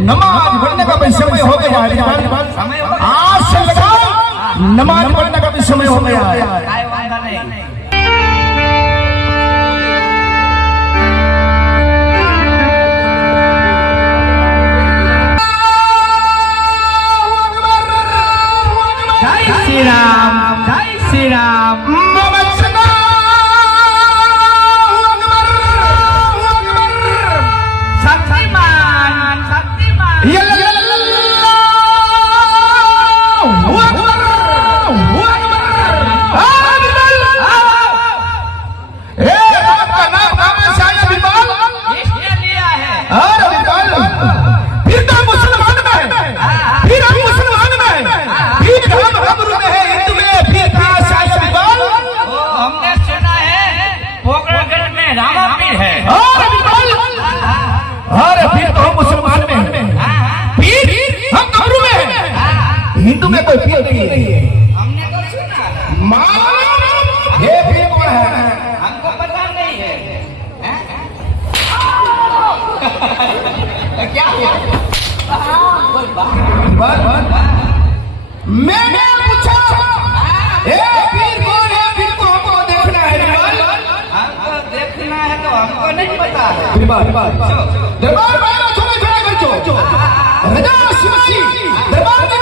नमाज पढ़ने का भी समय हो गया है। आज से नमाज पढ़ने का भी समय हो गया है। जय श्री राम, जय श्री राम। हिंदू में कोई पीर नहीं है। हमने तो सुना। ये पीर कौन है? हमको पता नहीं है। क्या मैंने पूछा ये पीर कौन है? पीर को हमको देखना है। हमको देखना है तो हमको नहीं पता है। दरबार में छोटे बच्चों राजा शिवाजी दरबार में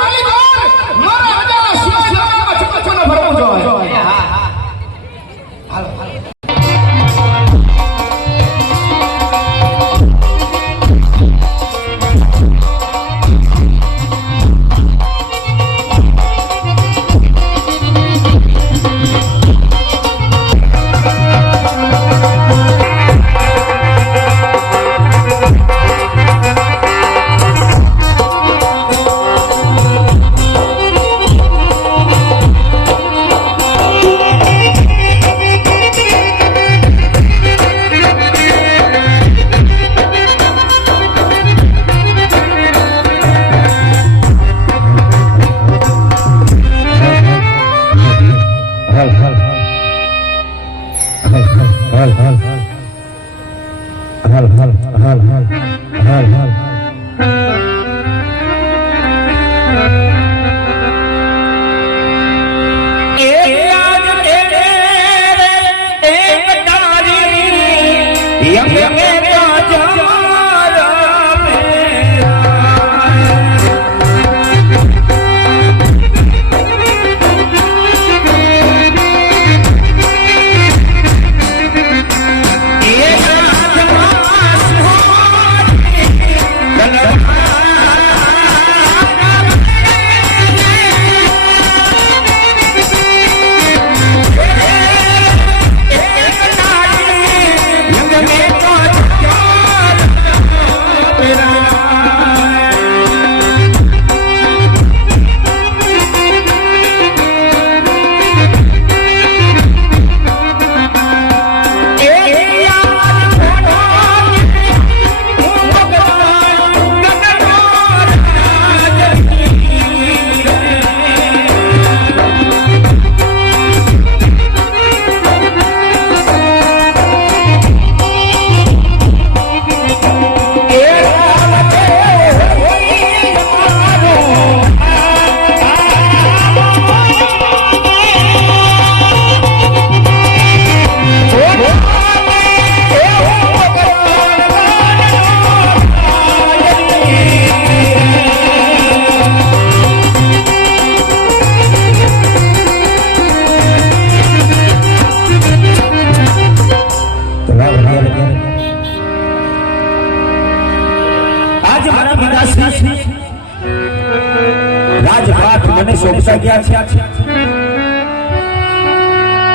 રાજપાટ મને સોંપતા ગયા છે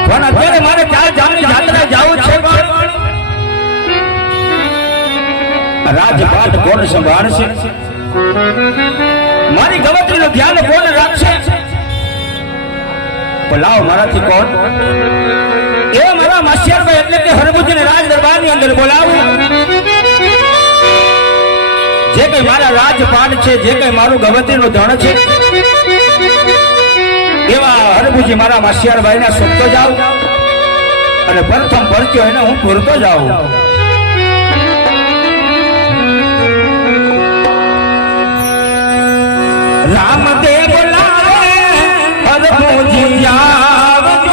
પણ અત્યારે મારે ચાર ધામની યાત્રા જાવું છે રાજપાટ કોણ સંભાળશે? મારી ગવત્રીનું ધ્યાન કોણ રાખશે? તો લાવો મારાથી કોણ એ મારા માસિયારભાઈ એટલે કે હરભુજીને રાજ દરબારની અંદર બોલાવું. જે કઈ મારા રાજપાટ છે, જે કઈ મારું ગવત્રીનું ધણ છે, એવા હરભુજી મારા માસિયારભાઈના સોંપતો જાઉં અને પ્રથમ પરચ્યો એને હું પૂરતો જાઉં. રામદેવ બોલાવે હરભુજી આવજો.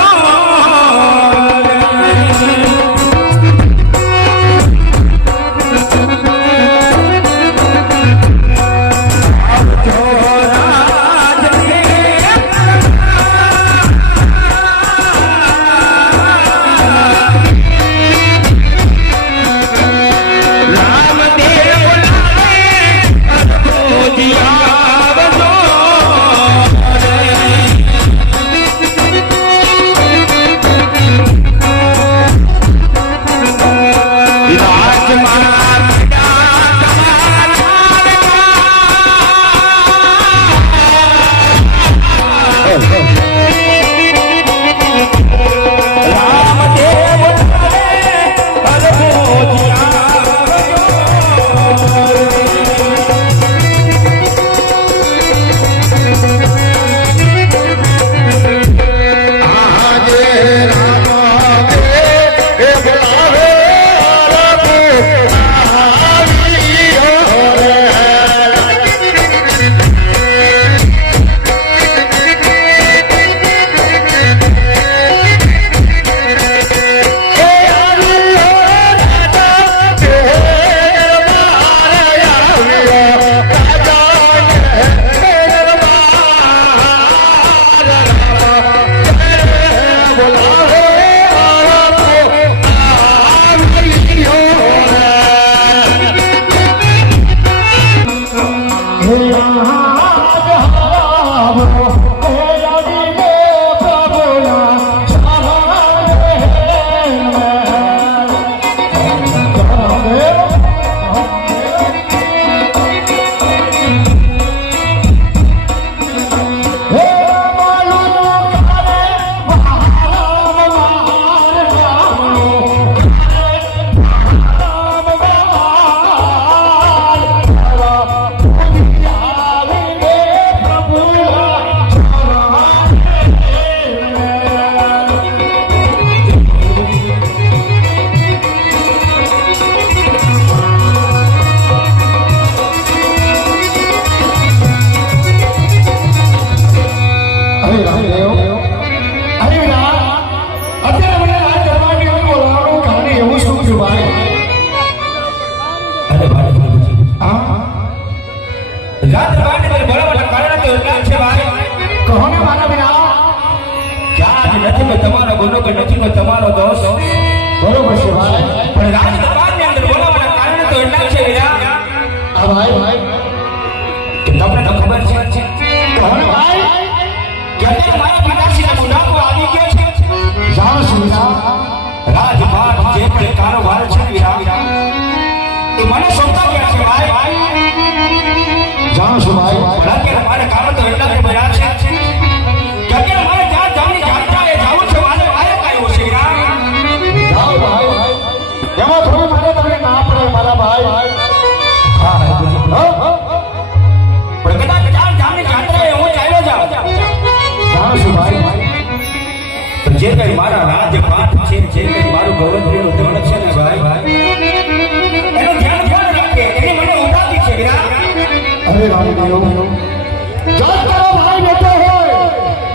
તમારો ગુનો કે નથી તમારો દોષ બરોબર છે ભાઈ, પણ રાજ દરબારની અંદર બોલાવવાના કારણે તો એટલા છે વીરા. આ ભાઈ કે તમને તો ખબર છે કોણ ભાઈ કે અત્યારે મારા પિતાશ્રીનો મુનાફો આવી ગયો છે. જાણ સુવિધા રાજપાટ જે પણ કારોબાર છે વીરા એ મને સોંપતા ગયા છે ભાઈ. જાણ છું ભાઈ, અત્યારે મારે કામ તો એટલા જ પડ્યા છે કે અત્યારે મારે ત્યાં જવાની જાત્રાએ જવું છે. મારે આયો આવ્યો છે વીરા. જાઓ ભાઈ, એમાં થોડી મારે તમને ના પડે મારા ભાઈ. હા હા પણ કદાચ ચાર ધામની જાત્રાએ હું ચાલ્યો જાઉં જાણ છું ભાઈ, તો જે કઈ મારા રાજપાટ છે, જે કઈ મારું ગવર્નરનું ધન છે ને ભાઈ, એનું ધ્યાન રાખે એની મને ઉપાધિ છે વીરા. અરે રામ જાત તારો ભાઈ બેઠો હોય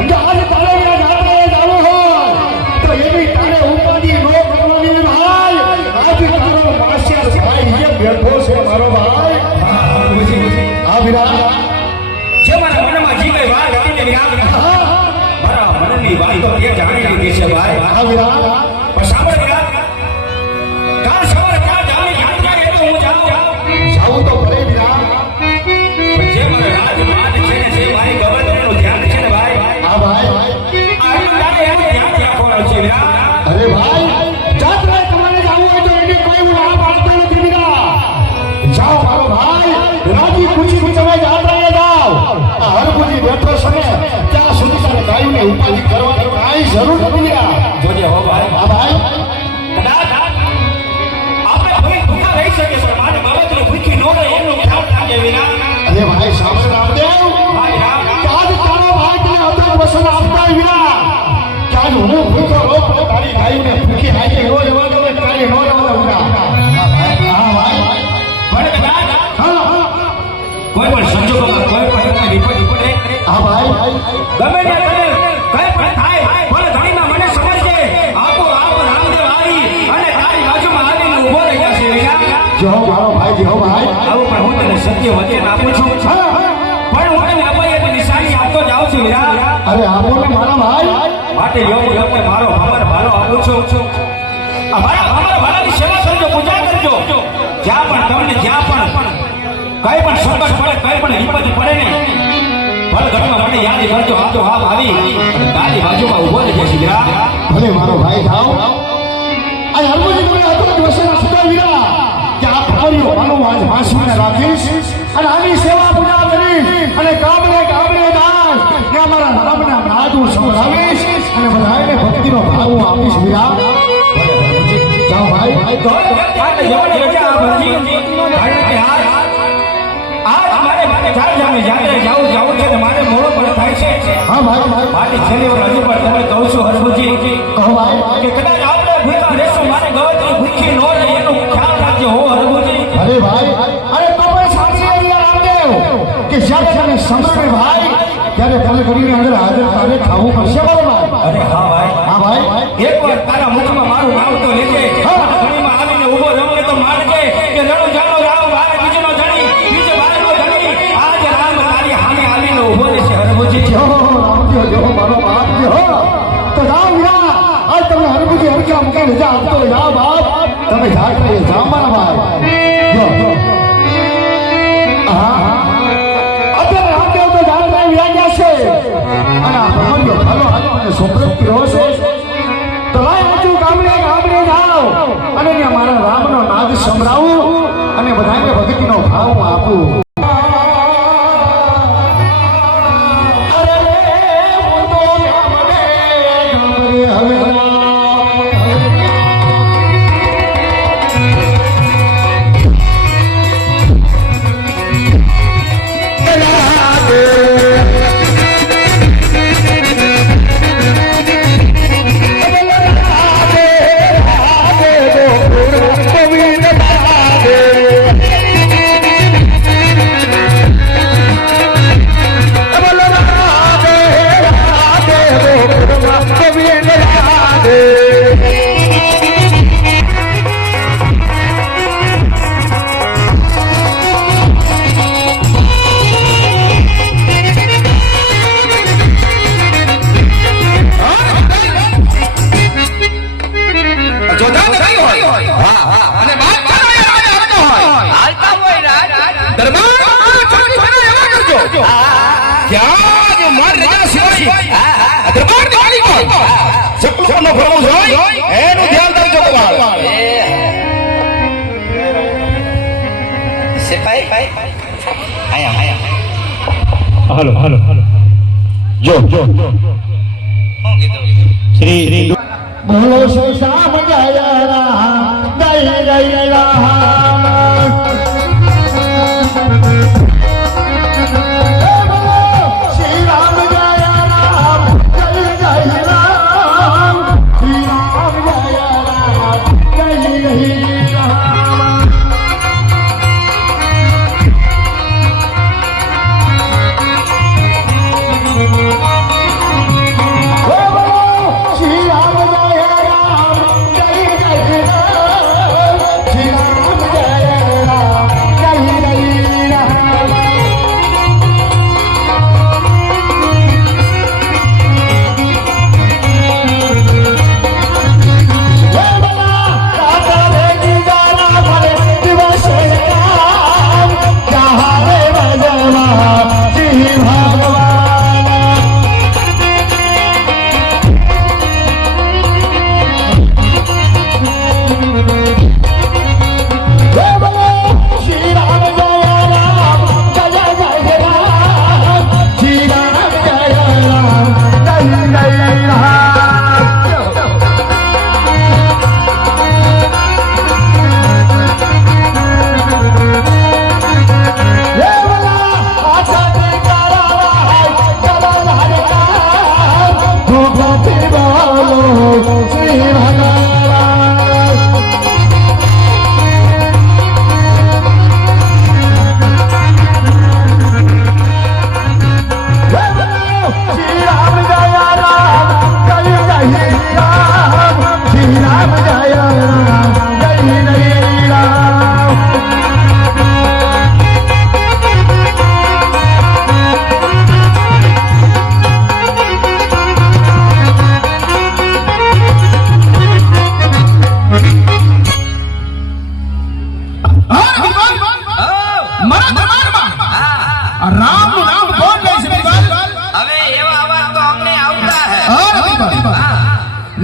જો આજ તારે ત્યાં જાત્રાએ જવું હોય તો એવી તારે ઉપાધિ નો કરવાની ભાઈ. આજ તારો માસ્ટર ભાઈ જે બેઠો છે મારો ભાઈ. આ વિરા જે મારા મનમાં જે કઈ વાત હતી ને વીરા, મારા મનની વાત તો તે જાણી લીધી છે ભાઈ. આ વિરા પણ સાંભળ વીરા, કાલ સવારે ત્યાં જવાની જાત્રાએ તો હું જાઉં જાવું તો પડે વિરા. પણ જે મારા રાજપાટ છે ને, જે મારી ગવર્નરનું ધ્યાન છે ને ભાઈ, આ ભાઈ આટલું તારે એનું ધ્યાન રાખવાનું છે વીરા. અરે ભાઈ જાત્રાએ તમારે જવું હોય તો એને કોઈ હું ના પાડતો નથી વિરા. જાઓ મારો ભાઈ, રાજી ખુશી તમે જાત્રાએ જાઓ. ભાઈ સાંભળ રામદેવ ભાઈ રામ કે આજ તારો ભાઈ તને અધર વસન આપતા વિના કે આજ હું ભૂખો રોગ તારી ગાયોને ભૂખી હાથે રોજ વાગો ને તારી નો રવા હા ભાઈ પણ કદાચ હા કોઈ પણ સંજોગોમાં કોઈ પણ રીતના વિપત પડે હા ભાઈ ગમે ત્યાં તને કઈ પણ થાય પણ ધણીમાં મને સમજજે આપો આપ રામદેવ આવી અને તારી બાજુમાં આવીને ઊભો રહી જશે વિના જો મારો ભાઈ જો ભાઈ આવું પણ હું તને સત્ય વચન આપું છું હા પણ હું તને અભય નિશાની આપતો જાઉં છું વિરા અરે આપો ને મારા ભાઈ માટે યોગ યોગને મારો ભામર ભાલો આપું છું અમારા ભામર ભાલાની સેવા કરજો પૂજા કરજો જ્યાં પણ તમને જ્યાં પણ કઈ પણ સંકટ પડે કઈ પણ વિપત પડે ને ભલ ઘરમાં મને યાદ કરજો હાથો હાથ આવી તારી બાજુમાં ઊભો રહી જશે વિરા ભલે મારો ભાઈ થાવ આ હરમુજી તમે હતો વસન આપતા વિના કે આ ભાઈઓ માનો આજ વાંસીને રાખીશ અને આની સેવા પૂજા કરીશ અને કામરે કામરે દાસ કે અમારા નામના નાદુ સંભળાવીશ અને બધાને ભક્તિનો ભાવ આપીશ વિરા જાઓ ભાઈ તો આને જવાની રજા આ ભરજી કારણ કે આજ મારે ચાર જામે જાવું છે ને મારે મોડો પણ થાય છે હા ભાઈ મારી છેલ્લી વાર હજુ પણ તમે કહું છું હરભુજી કહો ભાઈ કે કદાચ આપણે ભૂખા રહેશું મારે ગવતની ભૂખી ન રહે એનો ખ્યાલ રાખજો હો હરભુજી અરે ભાઈ અરે તો પણ સાચી રહ્યા રામદેવ કે જ્યારે તને સમજે ભાઈ ત્યારે તમે કરીને અંદર હાજર તારે ખાવું પડશે બરોબર અરે હા ભાઈ હા ભાઈ એકવાર તારા મુખમાં મારું નામ તો લેજે ઘણીમાં આવીને ઊભો રમે તો માનજે કે રણુ જાણો રામ બાર બીજનો ધણી બીજો બારનો ધણી આજ રામ તારી સામે આવીને ઊભો રહેશે હરભુજી જો રામદેવ જો મારો બાપ જો તો જાઓ વિરા આજ તમને હરભુજી હરકા મૂકે રજા આપતો જાઓ બાપ તમે જાત રહીએ જાઓ મારા ભાઈ જો હા અત્યારે રામદેવ તો જાણ ભાઈ વ્યાગ્યા છે અને આ ભગવાનનો ભાલો આજે મને સોંપડો કર્યો છે તો લાય આજુ ગામડે ગામડે જાઓ અને ત્યાં મારા રામનો નાદ સંભળાવું અને બધાને ભક્તિનો ભાવ આપું અરે હું તો ગામડે ગામડે હવે હાલો હાલો જો શ્રી બોલો શ્રી શ્યામ જય રામ જય જય રામ શ્રી રામ જય રામ જય જય રામ શ્રી રામ જય રામ જય જય રામ શ્રી રામ જય રામ જય જય રામ શ્રી રામ જય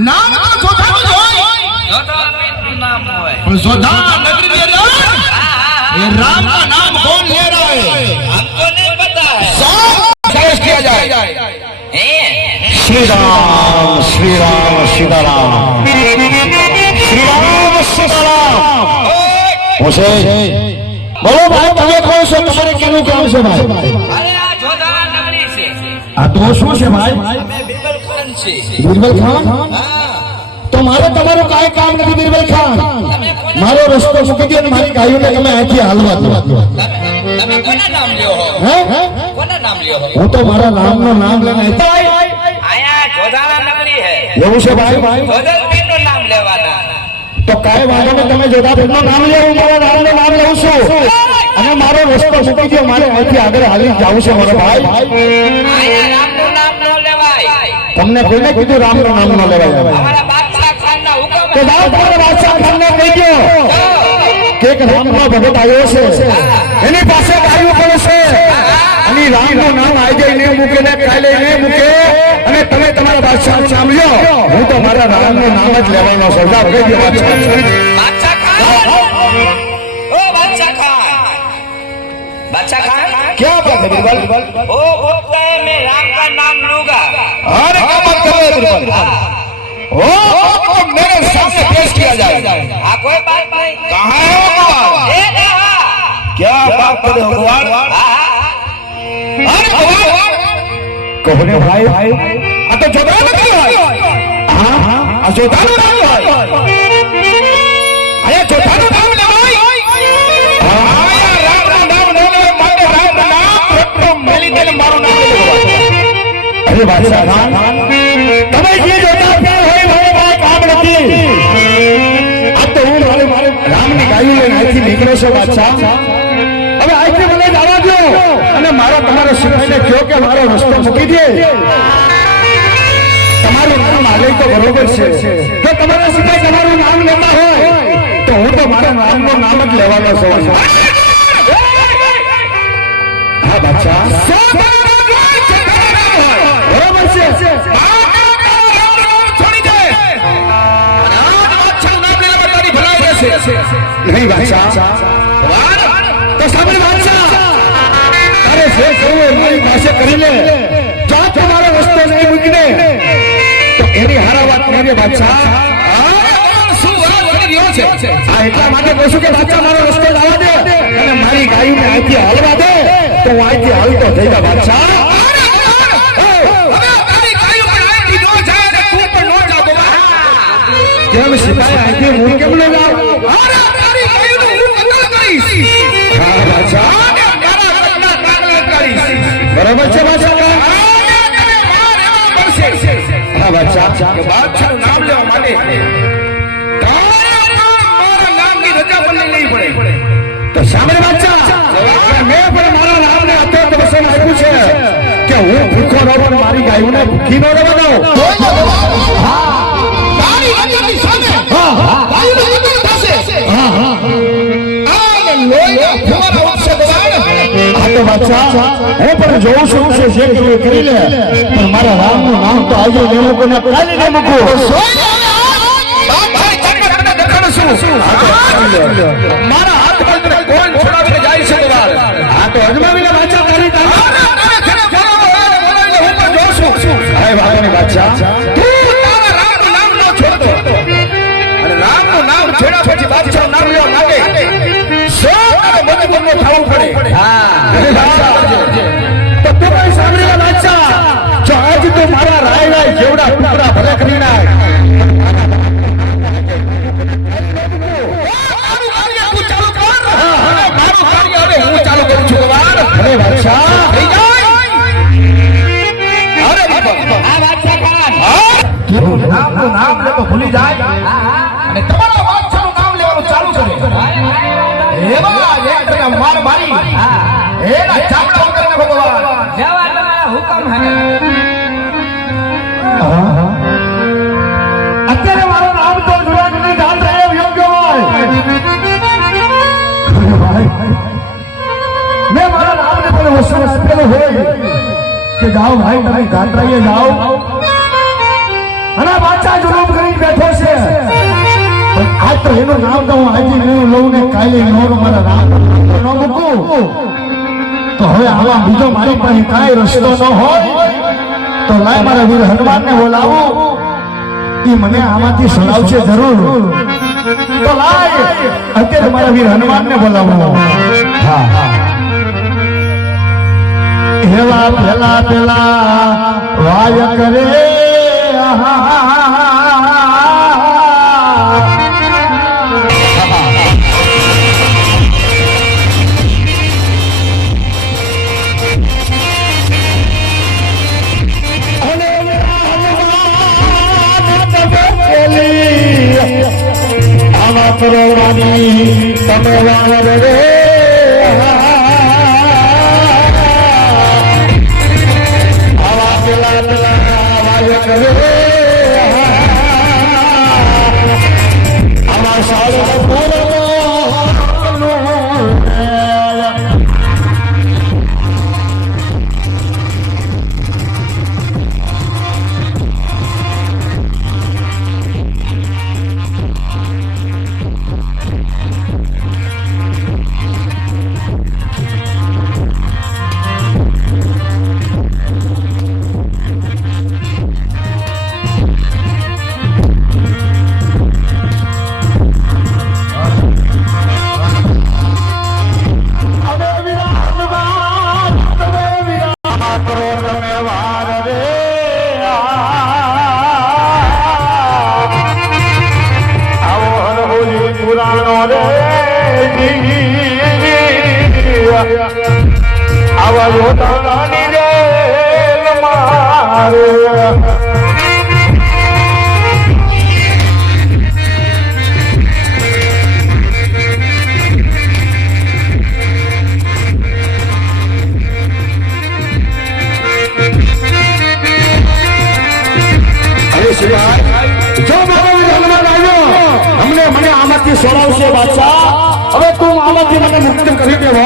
નામ તો જોધાનું જ હોય. જોધા પીરનું નામ હોય. પણ જોધા નગરી में ये राम का नाम कौन ले रहा है? हमको नहीं पता है. सर्च किया जाए. हैं? श्री राम सीताराम श्री राम सीताराम उसे बोलो भाई તમે કોણ છો તમારે કેનું કામ છે ભાઈ अरे आ जोधा नगरी से. આ તો શું છે ભાઈ અમે બિરબલ ખાન છે. બિરબલ ખાન હા. તો મારે તમારું કાંઈ કામ નથી બિરબલ ખાન મારો રસ્તો મૂકી દો અને મારી ગાયોને તમે અહીંથી હાલવા દો તમે કોના નામ લ્યો હો? હે કોના નામ લ્યો હો? હું તો મારા નામનું નામ લઈને અહીંથી આયા જોધા નગરી હે. એવું છે ભાઈ જોધા પીરનું નામ લેવાના. તો કાંઈ વાંધો નહીં તમે જોધાપીરનું નામ લે હું મારા નામનું નામ લઉં છું અને મારો રસ્તો મૂકી દો મારે અહીંથી આગળ હાલી જવું છે મારો ભાઈ આયા રામનું નામ ન લેવાય. તમને કોઈને કીધું રામનું નામ ન લેવાય અમારા બાદશાહ ખાનના હુકમ તો દાવ તમારા બાદશાહ ખાનને કહી દો કે એક રામનો ભગત આવ્યો છે એની પાસે ગાયું પણ છે અને રામનું નામ આજે નહીં મૂકે ને કાલે નહીં મૂકે અને તમે તમારા બાદશાહ સાંભળો હું તો મારા રામનું નામ જ લેવાનો છું દાવ કહી દો બાદશાહ बादशाह खान ओ बादशाह खान बादशाह खान क्या बात है बिरबल ओ बोलता है मैं राम का नाम लूंगा अरे क्या बात कर रहे हो बिरबल? ओ तो मेरे सामने पेश किया जाए. हाँ कोई बात नहीं कहाँ है वो भगवान? ये कहा क्या बात कर रहे हो भगवान? अरे भगवान કોને ભાઈ આ તો જોધા નથી હોય. હા હા આ જોધાનું નામ હોય. અહીંયા જોધાનું નામ લેવાય. અહીંયા રામનું નામ ન લેવાય. માટે રામનું નામ પ્રથમ મેલી દઈને મારું નામ લઈ લો ભગવાન. અરે બાદશાહ ખાન તમે જે જોતા પ્યાર હોય મારે કાંઈ કામ નથી આ તો હું મારે રામની ગાયું લઈને અહીંથી નીકળ્યો છું બાદશાહ હવે અહીંથી મને જવા દો અને મારા તમારા સિપાહીને કહો કે મારો રસ્તો મૂકી દે તમારું નામ આગળ તો બરોબર છે જો તમારા સિપાહી તમારું નામ લેતા હોય તો હું તો મારા નામનું નામ જ લેવાનો છું હા બાદશાહ બરોબર છે છોડી દે. અને આ બાદશાહનું નામ લેવા તારી ભલાઈ રહેશે. નહીં બાદશાહ તો સાંભળ બાદશાહ તારે જે કરવું એ મારી પાસે કરી લે જો તમારો રસ્તો નહીં મૂકીને તો એની હારા વાત કરીએ બાદશાહ શું વાત કરી રહ્યો છે? આ એટલા માટે કહું છું કે બાદશાહ મારો રસ્તો લાવવા દે અને મારી ગાયોને અહીંથી હાલવા દે તો હું અહીંથી હાલતો થઈ જા બાદશાહ કેમ સિપાહી અહીંથી હું કેમ ન જાઉં હા બાદશાહ બરોબર છે બાદશાહ હા બાદશાહ બાદશાહનું નામ લેવા માટે મારા નામની રજા પણ નહીં લેવી પડે. તો સાંભળ બાદશાહ મેં પણ મારા નામને અત્યારે વસન આપ્યું છે કે હું ભૂખો ન પણ મારી ગાયોને ભૂખી ન રહેવા દઉં તારી રજાની સામે ગાયોનું વતન થશે. હા હા અને લોહીના ફુવારા ઉઠશે ભગવાન. હા તો બાદશાહ હું પણ જોઉં છું જે કરવું એ કરી લે પણ મારા રામનું નામ તો આજે નહીં મૂકું ને કાલે નહીં મૂકું બાદશાહની ચક્ર તને દેખાડશું. મારા હાથ પકડીને કોણ છોડાવીને જાય છે ભગવાન? હા તો અજમાવીને બાદશાહ તારી તારી હું પણ જોઉં છું. અરે વાંધો બાદશાહ તું તારા રામનું નામ ન છોડતો. અને રામનું નામ છોડ્યા પછી બાદશાહનું નામ લેવા માટે તારે મજબૂરનો થવું પડે. અરે બાદશાહ તો તું કઈ સાંભળી લે બાદશાહ જો આજ તું મારા રાય રાય જેવડા ટુકડા ભલે કરી નાખ તારું કાર્ય તું ચાલુ કર. અને મારું કાર્ય હવે હું ચાલુ કરું છું ભગવાન. અરે બાદશાહ થઈ જાય. અરે બાપા. આ બાદશાહ ખાન નામનું નામ લેતો ભૂલી જાય અને તમારા બાદશાહનું નામ લેવાનું ચાલુ કરે. એવા એક તને માર મારી એના ચામડા ઉતારી નાખો ભગવાન. જવા તમારા હુકમ હે અત્યારે મારું નામ તો જુનાગઢની ગામ રહ્યો યોગ્ય હોય મેં મારા નામને પણ વસન આપેલું હોય કે જાઓ ભાઈ તમે ગાત્રાએ જાઓ અને બાદશાહ જુલુમ કરીને બેઠો છે. પણ આજ તો એનું નામ તો હું આજે નહીં લઉં ને કાલે નોર મારા રામ ન મૂકું તો હવે આવા બીજો મારી પાસે કાંઈ રસ્તો ન હોય તો લાય મારા વીર હનુમાનને બોલાવો. એ મને આમાંથી સડાવશે જરૂર. તો લાય અત્યારે મારા વીર હનુમાનને બોલાવો. હા હેલા પેલા પેલા વાય કરે આના કરોડાની તમે વાનર રે આવા પેલા પેલા વાય કરે આવા સારો આવા યોતાની રે મારે જો મને આમાંથી સોડાવશે બાદશાહ. હવે તું આમાંથી મને મુક્ત કરી દેવો.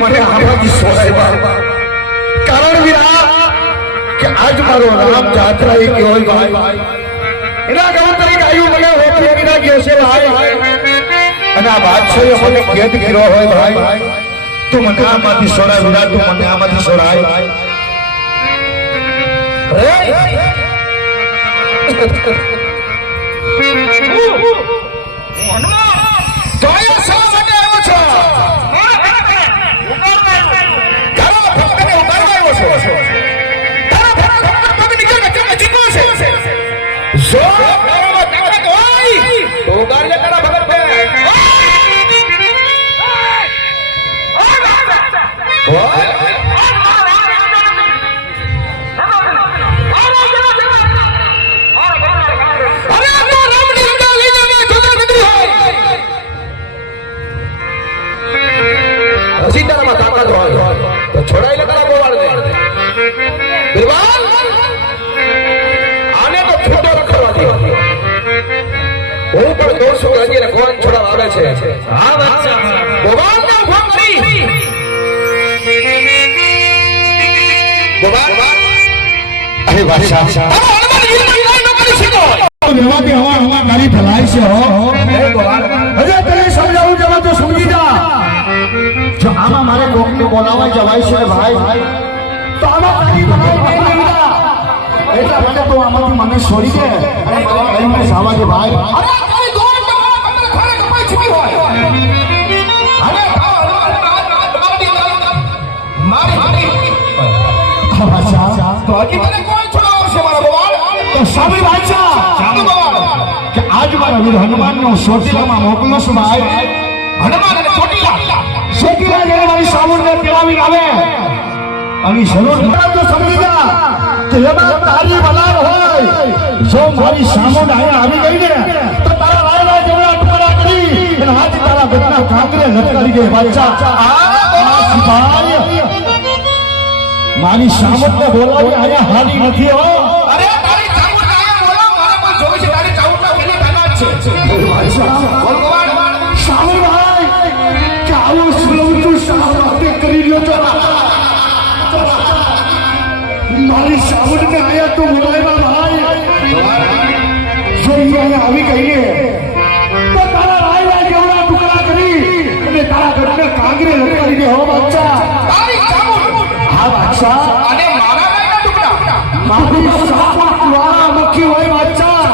મને આમાંથી સોડાવ્યા. કારણ વિરા કે આજ મારો રામ જાત્રા એ ગયો ભાઈ. એના ગામ તરીકે આવ્યું મને હોપી વિના ગયો છે ભાઈ. અને આ બાદશાહે મને કેદ કર્યો હોય ભાઈ. તું મને આમાંથી સોડાય વિરા, તું મને આમાંથી સોડાય. તો અહીંયા શા માટે આવ્યો છો? તારો ભક્તને ઉતારવા આવ્યો છો. તારો ભક્ત પગ નીચે નચે ચીકો છે. જો તારામાં તાકાત હોય તો ઉતાર લે તારા ભગતને. સીતારામાં તાકાત હોય તો છોડાઈ લે તારા બોવાળને. બિરબલ આને તો છૂટો રખડવા દે. હું પણ કહું છું કે હજી કોણ છોડાવવા આવે છે. હા બાદશાહ બોવાળને ઉભો કરી. બોવાળ અરે બાદશાહ હનુમાન વીરમાની લડાઈ ન કરી શકો. રહેવા દે, હવા ગાડી ફેલાય છે હો. હે બોવાળ અરે તને સમજાવું જવા તો સમજી જા. જો આમાં મારે કોકને બોલાવવા જવાય છે ભાઈ, તો આમાં તારી બનાવી નહીં લીધા. એટલા માટે તો આમાંથી મને છોડી દે અને મને જવા દે ભાઈ. અરે તારી દોડ તો મને ખાને કપાઈ ચૂકી હોય. હવે મારી હા બાદશાહ, તો હજી મને કોણ છોડાવશે મારા બોવાળ? તો સાબી બાદશાહ જાદુ બોવાળ કે આજ મારા વીર હનુમાનનો સોટીલામાં મોકલો છું ભાઈ. હનુમાન અને ચોટીલા સોટીલા જયારે મારી સામુંડને પેલાવી આવે અને જરૂર તો સમજી જા કે એમાં તારી બલાર હોય. જો મારી સામુંડ અહીંયા આવી ગઈ ને તો તારા રાયડા જેવડા ટુકડા કરી અને હાથ તારા બેટના કાંકરે લટકાવી દે બાદશાહ. ભાઈ મારી સામુંડને બોલાવી અહીંયા હાલી નથી હો. અરે તારી ચાઉંડ આયા બોલાવ. મારે પણ જોઈ છે તારી ચાઉંડના પેલી તાકાત છે. બોલ બોવાળ સામું ભાઈ કે આવું સુલભ તું શા માટે કરી લ્યો છો? મારી સામુંડને આયા તું બોલાવ્યા ભાઈ. જો ઈ અહીંયા આવી ગઈ ને તો તારા રાયડા જેવડા ટુકડા કરી અને તારા ગઢને કાંગરે લટકાવી દે હો બાદશાહ. તારી ચાઉંડ હા બાદશાહ, અને મારા લાયના ટુકડા મારી સામુંડ દ્વારા મક્ખી હોય બાદશાહ.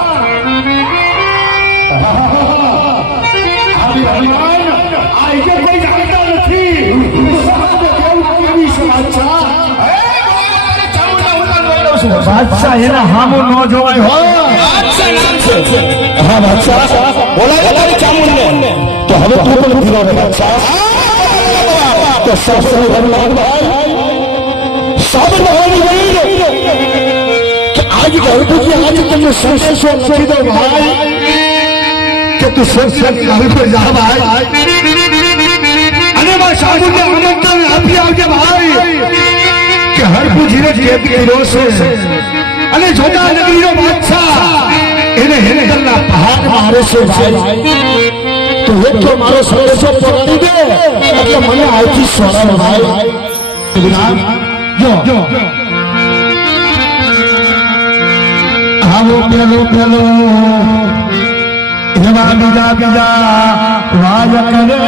આવી હનુમાન આ એક કોઈ જાણતા નથી. કેવું કેવી છે બાદશાહ? હે બોવાળ તારી ચાઉંડના ઉતાર લઈ લઉં છું. બાદશાહ એના હામું ન જોવાય હો. બાદશાહ નામ છે. હા બાદશાહ, બોલાય તારી ચામુંડને. તો હવે તું પણ ફીરો ને બાદશાહ. તો સસરો ભગવાન ભાઈ સાબર હોવી જોઈએ કે આજ ગણપતિ આજે તમને સંદેશો લખી દો ભાઈ કે તું સંસાર આવી પર જા ભાઈ અને માં સાબુને આમંત્રણ આપી આવજે ભાઈ કે હરપુજીને કેદ કર્યો છે અને જોતા નગરીનો બાદશાહ એને હેન્ડલના પહાડ મારે છે ભાઈ. તો એક તો મારો સંદેશો પકડી દે એટલે મને આથી સોરાવ ભાઈ. જો આવો પેલો એવા બીજા રાજ કરે.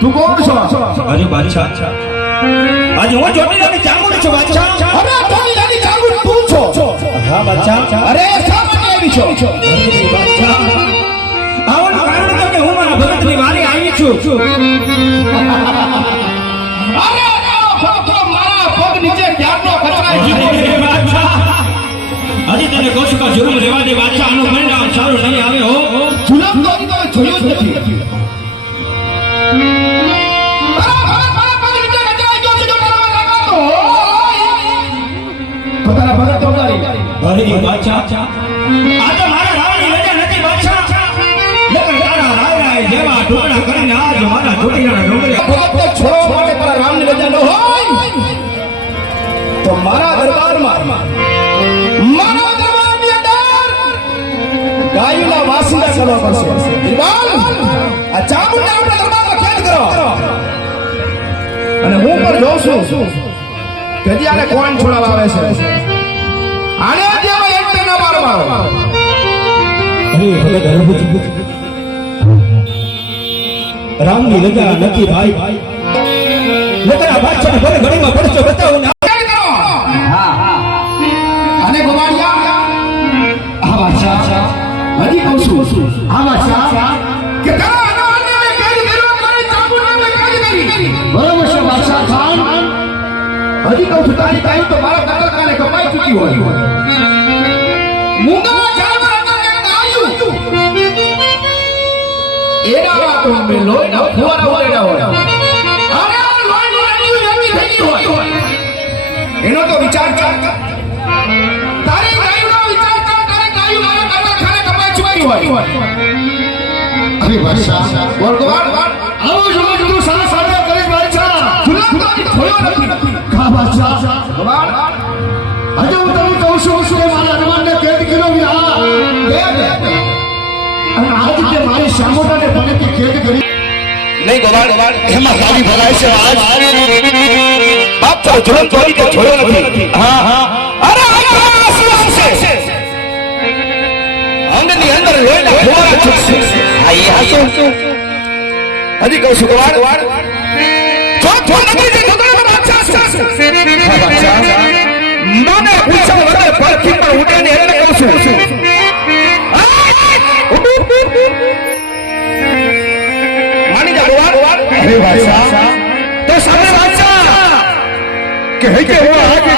તું કોણ છો? અરે બાદશાહ, આજે હું ચોટીલાની ચામુંડ છું બાદશાહ. અરે ચોટીલાની ચામુંડ તું છો? હા બાદશાહ. અરે શા માટે આવી છો? અરે બાદશાહ, આવવાનું કારણ તો કે હું મારા ભગતની વારી આવી છું. અરે ભક્તો મારા પગ નીચે ક્યારનો કચરાઈ ગયો. અરે બાદશાહ, હજી તને કહું છું કે જુલમ રહેવા દે બાદશાહ, આનું પરિણામ સારું નહીં આવે હો. જુલમ તો જોયું જ નથી. અરે બાદશાહ, આજે મારા રાવણની રજા નથી બાદશાહ. નકર તારા રાય જેવા ટુકડા કરીને આજ મારા ચોટીલાના ડુંગરે ભગતને છોડવા માટે તારા રામની રજા ન હોય તો મારા દરબારની અંદર ગાયોના વાસિંદા કરવા પડશે. બિરબલ, આ ચામુંડને આપણે દરબારમાં કેદ કરો. અને હું પણ જોઉં છું તેથી આને કોણ છોડાવવા આવે છે આને અત્યારે એક ના મારો અરે ભગત હરભુજ રામની રજા નથી ભાઈ નકર આ બાદશાહને ભલે ઘડીમાં પડશો બતાવો ને અને ગોવાળિયા હા બાદશાહ હજી કહું છું હા બાદશાહ કે તારા અનાને કેદ કર્યો તારે ચાબુને કેદ કરી બરાબર છે બાદશાહ ખાન હજી કહું છું તારી કાઈ તો મારા કાકાને કપાઈ ચૂકી હોય મુંગા જાનવર અનાને આવ્યું એના તો મે લોહીના ફુવારા ઉડેડા હોય અરે આ લોહીનું રાડ્યું એવી થઈ ગયું હોય એનો તો વિચાર કર તારે ગાયનો વિચાર કર તારે ગાયું મારા કાકાને કપાઈ ચૂકી હોય અરે બાદશાહ બોલ ગોવાળ આવો જો તું સારા સારા કરી બાદશાહ ખુલ્લા થયો નથી કા બાદશાહ ગોવાળ આજે હું તને કહું છું કે મારા હનુમાનને કેદ કર્યો વિરા અને આજ તે મારી શામોટાને ભણેથી કેદ કરી નહીં ગોવાળ એમાં ગાડી ભરાય છે આજ બાપ તો જુલમ ચોરી તો જોયો નથી હા અરે આ આંસુ આવશે અંગની અંદર લોહીના ફુવારા છૂટશે આ એ આંસુ હજી કહું છું ગોવાળ જો નથી જે ઢોકળા રાક્ષસ મને પૂછા વગર પરથી પર ઉડે ને એટલે કહું છું માની જા ગોવાળ અરે બાદશાહ તો સામે બાદશાહ કે હે કે હું આ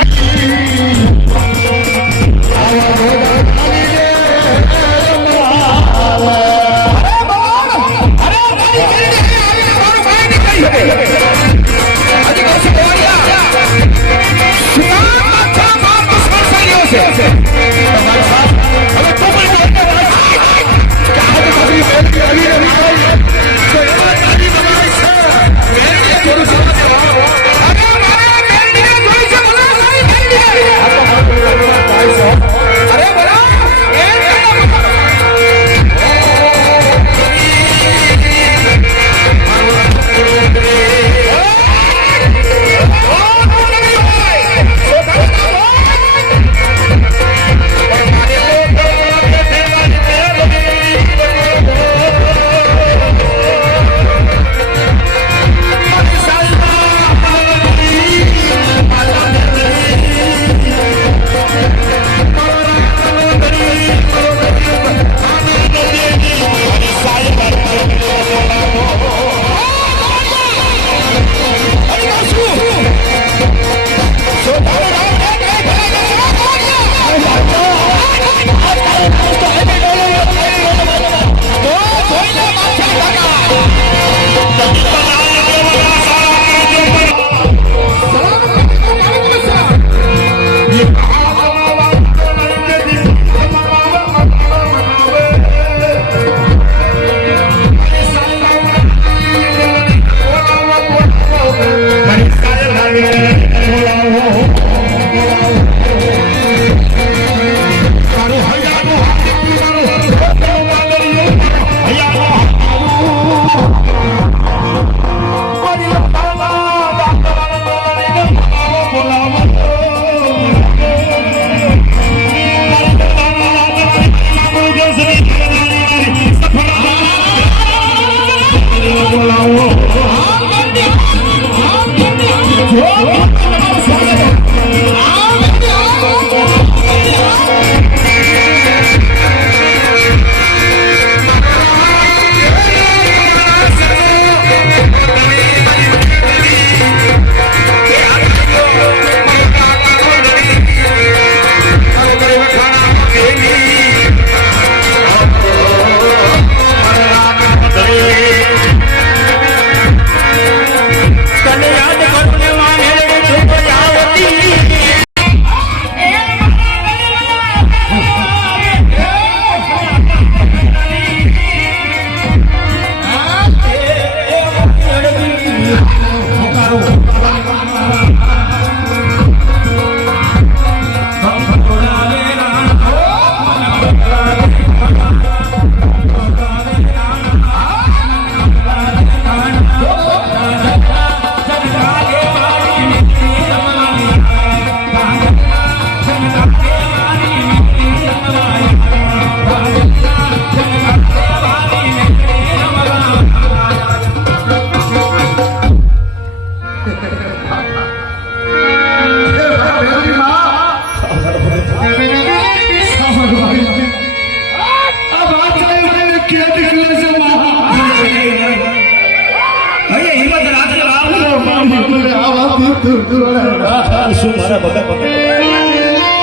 મારા ભગત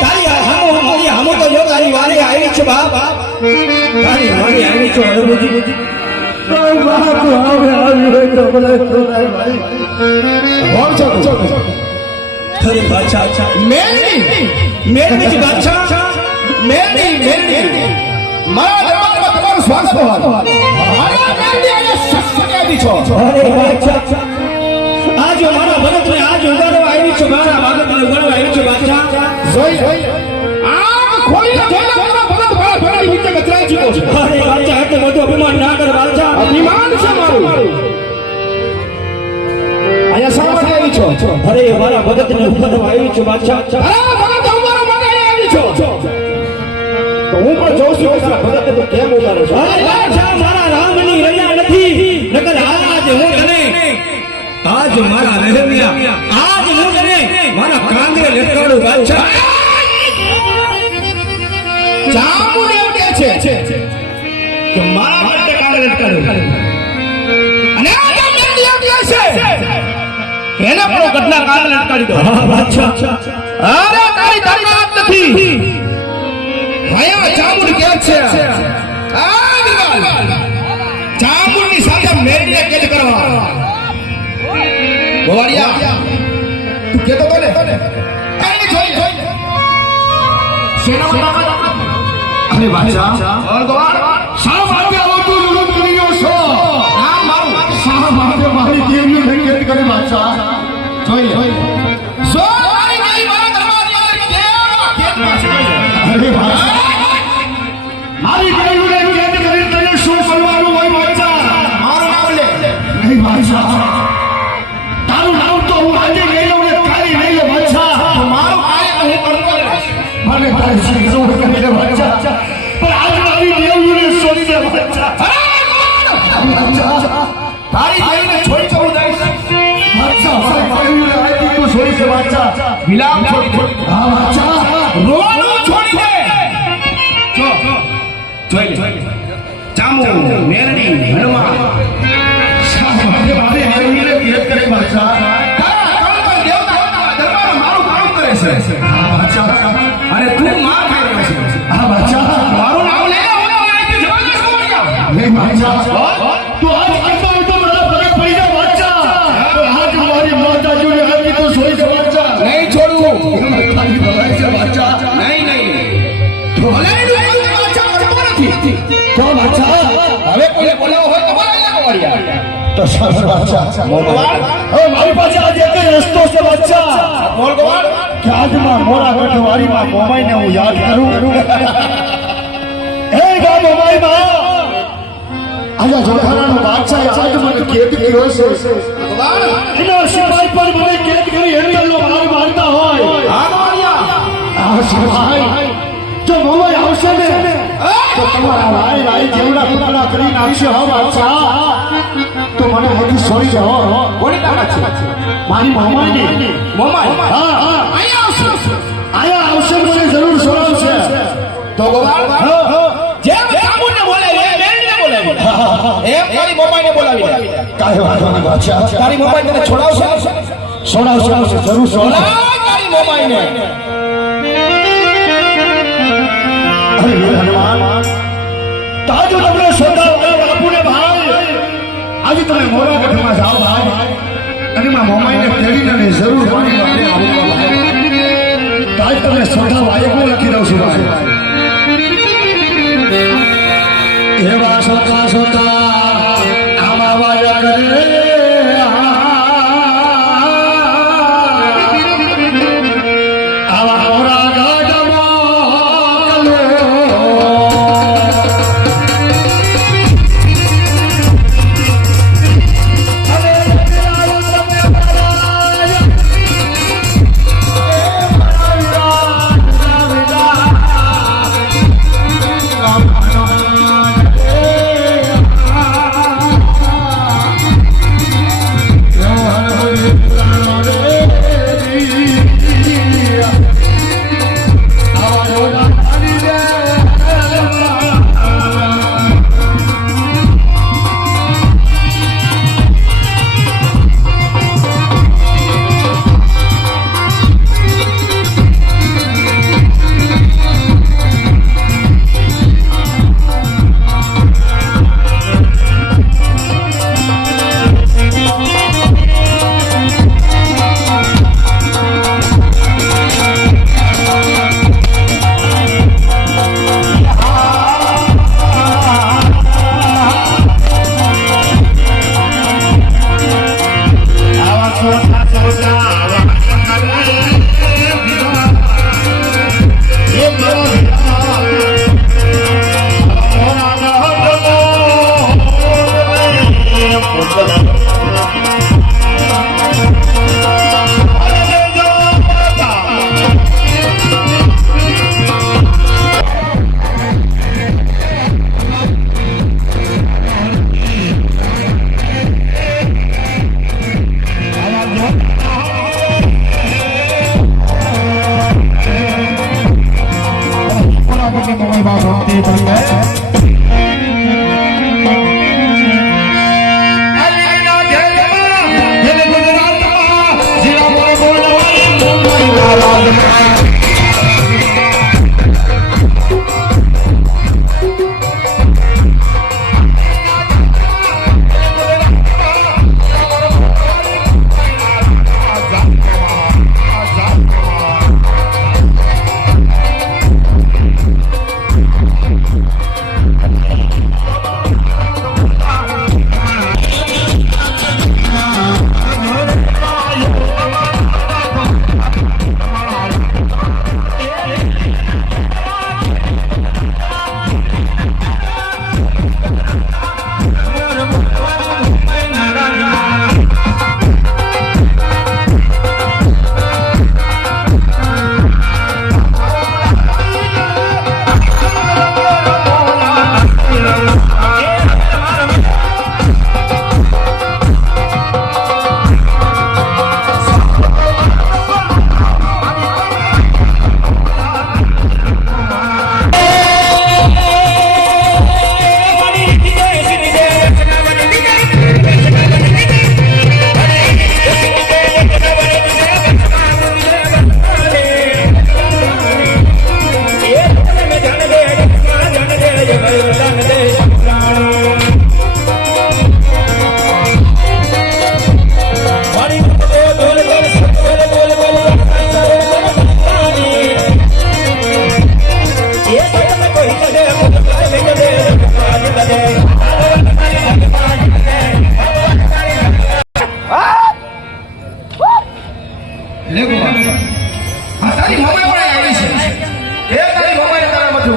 તારી હામો તો જો તારી વારી આવી છે બાપ તારી વારી આવી છે હરભજી ખરી બાદશાહ મેલની જ બાદશાહ મેલની મારા દરબારમાં તમારું સ્વાગત હોય મારા મેલની આજે શસ્ત્રને આવી છો અરે બાદશાહ આજ મારા ભગતને આજ ઉગાડવા આવી છે મારા ભગતને ઉગાડવા આવી છે બાદશાહ જોઈ આમ ખોલીને જોઈને મારા ભગત મારા ભેળાની નીચે ગચરાઈ ચૂક્યો છે અરે બાદશાહ એટલે બધું અભિમાન ના કર બાદશાહ અભિમાન છે મારું અહીંયા શા માટે આવી છો અરે મારા ભગતને ઉગાડવા આવી છે બાદશાહ અરે ભગત અમારા માટે અહીંયા આવી છો તો હું પણ જોઉં છું કે તારા ભગતને તું કેમ ઉગાડે છો અરે બાદશાહ મારા રામની રજા નથી નકર આજ હું તને આજ મારા રહેમિયા આજ હું તને મારા કાંગરે લટકાડું બાદશાહ જામુન એમ કહે છે કે મારા માટે કાંગરે લટકાડું અને આ જામુન એમ કહે છે એને પણ ગઢના કાંગરે લટકાડી દો હા બાદશાહ અરે તારી તાકાત નથી ભયા જામુન કહે છે આ દિવાલ જામુનની સાથે મેળીને કેદ કરવા ગોવાળિયા તું કેતો તો ને કઈ જોઈ સેનામાં અરે બાદશાહ શા માટે આવો તું લુલુ બન્યો છો નામ મારું શા માટે મારી દેવીને કેદ કરી બાદશાહ જોઈ લે સો મારી નહીં મારા દરબારની અંદર કેદમાં છે અરે બાદશાહ મારી દેવીને કેદ કરી તને શું કરવાનું હોય બાદશાહ મારું નામ લે નહીં બાદશાહ તારું નામ તો હું આજે લઈ લઉં ને કાલે લઈ લઉં બાદશાહ મારું કાર્ય હું કરતો રહીશ મને તારી સાથે જોડ કરી દે બાદશાહ પણ આજ મારી દેવીને છોડી દે બાદશાહ તારી દેવીને છોડી ચવું દઈશ બાદશાહ મારી દેવીને આજી તું છોડી દે બાદશાહ વિલાપ છોડી દે હા બાદશાહ રોવાનું છોડી દે જો જોઈ લે જામુ મેરડી હનુમાન શા માટે મારી દેવીને કેદ કરી બાદશાહ તારા કામ દેવતા દરબારમાં મારું કામ કરે છે હા બાદશાહ અને તું માર ખાઈ રહ્યો છે હા બાદશાહ મારું નામ લે હું અહીંથી જવા દઈશ ગોવાળિયા નહીં બાદશાહ તું આજ આટલા તો મારા ભગત પડી જા બાદશાહ આજ મારી માતાજીને આજી તું છોડી દે બાદશાહ નહીં છોડું તારી ભલાઈ છે બાદશાહ નહીં ભલે નથી ક્યાં બાદશાહ હવે કોઈને બોલાવો હોય તો બોલાવી લે ગોવાળિયા તો સરસ બાદશાહ ગોવાળ હવે મારી પાસે આજે એક જ રસ્તો છે બાદશાહ બોલ ગોવાળ કે આજમાં મોરા ગઢવારીમાં મોમાઈને હું યાદ કરું હે ગા મોમાઈમાં આજે જોખાણાનો બાદશાહ આજ મને કેદ કર્યો છે ગોવાળ એના સિપાઈ પર મને કેદ કરી હેન્ડલનો માર મારતા હોય હા ગોવાળિયા આ સિપાઈ જો મોમાઈ આવશે ને તો તમારા રાય રાય જેવડા ટુકડા કરી નાખશે હો બાદશાહ તો મને બધું છોડી દો કોની તાકાત છે મારી મોમાઈની મોમાઈ હા હા અહીંયા આવશે આયા આવશે મને જરૂર છોડાવશે તો ગોવાળ જેમ જામુનને બોલાવી એમ મેરડીને બોલાવી એમ તારી મોમાઈને બોલાવી લે કાંઈ વાંધો નહીં બાદશાહ તારી મોમાઈ તને છોડાવશે છોડાવશે જરૂર છોડાવ બોલાવ તારી મોમાઈને અરે વીર હનુમાન તાજો તમને સોદા બાપુને ભાઈ આજે તમે મોરા ગઢમાં જાઓ ભાઈ અને માં મોમાઈને તેડીને જરૂર પાણી માટે આવું ભાઈ તાજ તમને સોદા વાયકો લખી દઉં છું ભાઈ એવા સોદા આમાં વાયા કરે આવા મોરા ગઢમાં કલો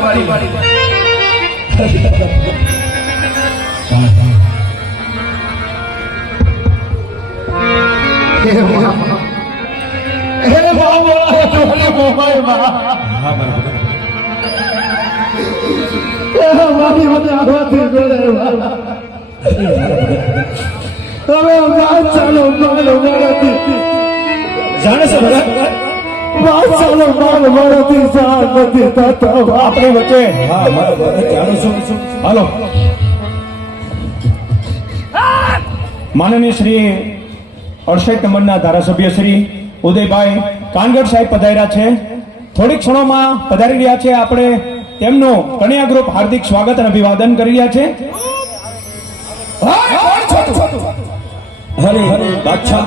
ઉપાડી હે બાબા તોને મોબાઈલ માં હા મારા ભગત મારી મને આવાથી જોડે હવે વાત ચાલો મારાથી જાણે છે ભગત વાત ચાલો મારાથી સાર નથી થતો આપણી વચ્ચે હા મારા ભગત જાણો છું હાલો માનનીય શ્રી 68 નંબરના ધારાસભ્ય શ્રી ઉદયભાઈ કાનગડ સાહેબ પધાર્યા છે. થોડીક ક્ષણોમાં પધારી રહ્યા છે. આપણે તેમનું કન્યા ગ્રુપ હાર્દિક સ્વાગત અને અભિવાદન કરી રહ્યા છે. હરે હરે બાદશાહ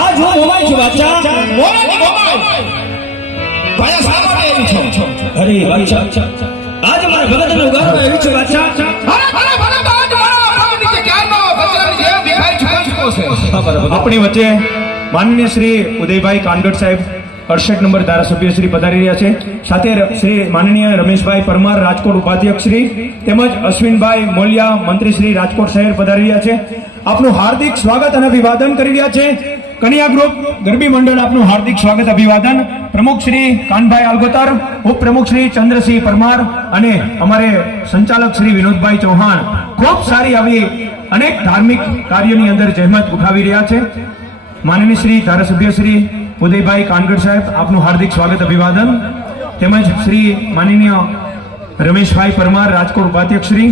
આજ હું મોમાઈ છું બાદશાહ મોમાની મોમાઈ ભાયા સાહેબ આવી છું હરે બાદશાહ આજ મારા ભગતને ઉગારવા આવી છું બાદશાહ આપણી વચ્ચે માનનીય શ્રી ઉદયભાઈ કાનગડ સાહેબ 68 નંબર ધારાસભ્ય શ્રી પધારી રહ્યા છે. સાથે શ્રી માનનીય રમેશભાઈ પરમાર રાજકોટ ઉપાધ્યક્ષ શ્રી તેમજ અશ્વિનભાઈ મોલિયા મંત્રી શ્રી રાજકોટ શહેર પધારી રહ્યા છે. આપનું હાર્દિક સ્વાગત અને અભિવાદન કરી રહ્યા છે. કન્યા ગ્રુપ ગરબી મંડળ આપનું હાર્દિક સ્વાગત અભિવાદન. પ્રમુખ શ્રી કાનભાઈ આલગોતર, ઉપપ્રમુખ શ્રી ચંદ્રસિંહ પરમાર અને અમારે સંચાલક શ્રી વિનોદભાઈ ચૌહાણ ખૂબ સારી આવી અનેક ધાર્મિક કાર્યોની અંદર જહેમત ઉઠાવી રહ્યા છે. માનનીય શ્રી ધારાસભ્ય શ્રી ઉદયભાઈ કાનગડ સાહેબ આપનું હાર્દિક સ્વાગત અભિવાદન. તેમજ શ્રી માનનીય રમેશભાઈ પરમાર રાજકોટ ઉપાધ્યક્ષ શ્રી,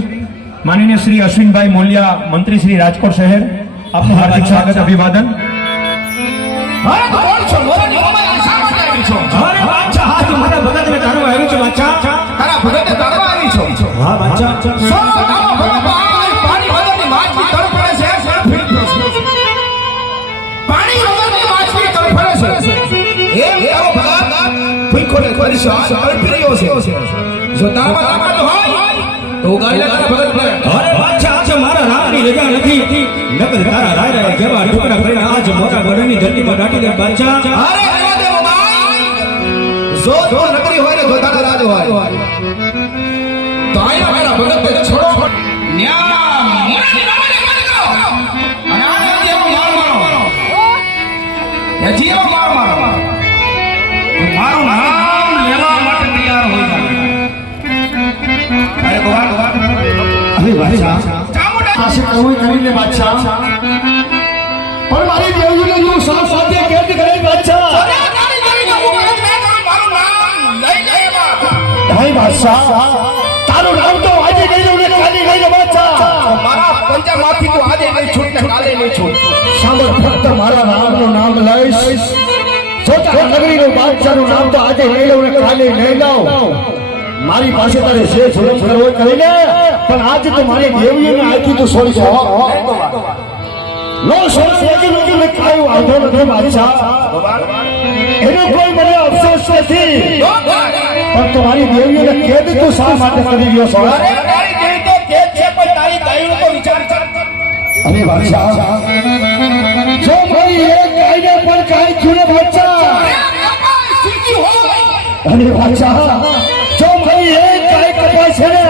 માનનીય શ્રી અશ્વિનભાઈ મોલિયા મંત્રી શ્રી રાજકોટ શહેર આપનું હાર્દિક સ્વાગત અભિવાદન. જો તારા તો હોય તો ગાડી તારા ભગત પર અરે બાદશાહ છે મારા રામની રજા નથી નકર તારા રાય રાય જેવા ટુકડા કરીને આજ મોટા ગઢની ધરતી પર નાખી દે બાદશાહ. અરે દેવ માય જો જો નકરી હોય ને જોતા કરાજ હોય તો આયા મારા ભગત ને છોડો ન્યા મોરાની નામે મત કરો અને આને જેવો માર મારો એ જેવો માર મારો મારું નામ લેવા માટે તૈયાર હોય જાય. અરે ગોવા અરે બાદશાહ આશે કહું કરીને બાદશાહ પણ મારી દેવજીને હું સાથ સાથે કેદ કરી બાદશાહ. ભાઈ બાદશાહ તારું નામ તો આજે નહીં લઉં ને કાલે નહીં લઉં બાદશાહ. મારા પંજામાંથી તું આજે નહીં છૂટ ને કાલે નહીં છૂટ. સાંભળ ફક્ત મારા નામનું નામ લઈશ જોતા નગરીનો બાદશાહનું નામ તો આજે નહીં લઉં ને કાલે નહીં લઉં. મારી પાસે તારે છે છોડો છોડો કરીને પણ આજે તો મારી દેવીઓને આખી તું છોડી દો નો છોડ એકી નથી મેં કાંઈ વાંધો નથી બાદશાહ. એનો કોઈ મને અફસોસ નથી પણ તમારી દેવીઓને કેદ તું શા માટે કરી રહ્યો છો? અરે તારી દેવી તો કેદ છે પણ તારી ગાયનો તો વિચાર કર. અરે બાદશાહ જો મારી એક ગાયને પણ કાંઈ થયું ને બાદશાહ. અરે બાદશાહ જો મારી એક ગાય કપાય છે ને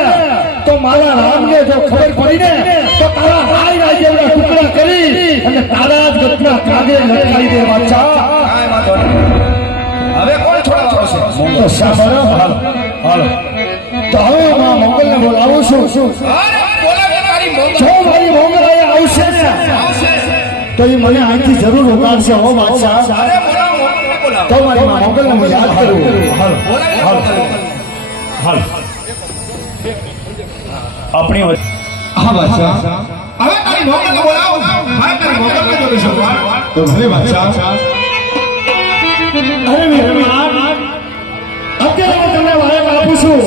તો મારા રામને જો ખબર પડી ને તો તારા રાય રાજ્યના ટુકડા કરી અને તારા જ ગતના કાગે લટકાવી દે બાદશાહ. કાંઈ વાંધો નહીં. હવે કોણ છોડાવવાનો છે? તો સાંભળો હાલો તો હવે હું મંગલને બોલાવું છું. અરે બોલાવે તારી મોંઘ જો મારી મંગલ અહીંયા આવશે ને આવશે. તો એ મને અહીંથી જરૂર ઉગાડશે હો બાદશાહ. અરે બોલાવો બોલાવો. તો મારી મંગલને હું યાદ કરું. હાલો હાલ આપણી વચ્ચે હા બાદશાહ હવે તારી મોંઘને બોલાવો. હવે તારી મોંઘને જોઈશું. તો ભલે બાદશાહ. અરે મહેરબાન અત્યારે હું તમને વાયક આપું છું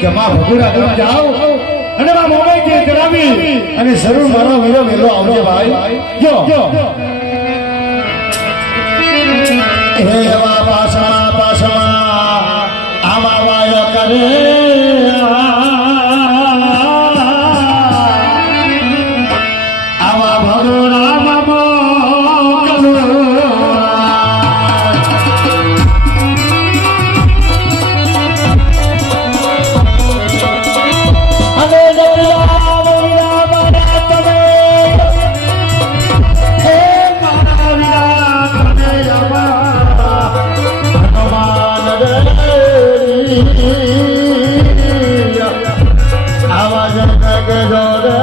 કે માં ભગુડા ગામ જાઓ અને માં મોબાઈલ કે કરાવી અને જરૂર મારો વેલો વેલો આવજે ભાઈ. જો હે એવા પાછા પાછા આવા વાય કરે આવા ભગુડા આવાજ કે જોરે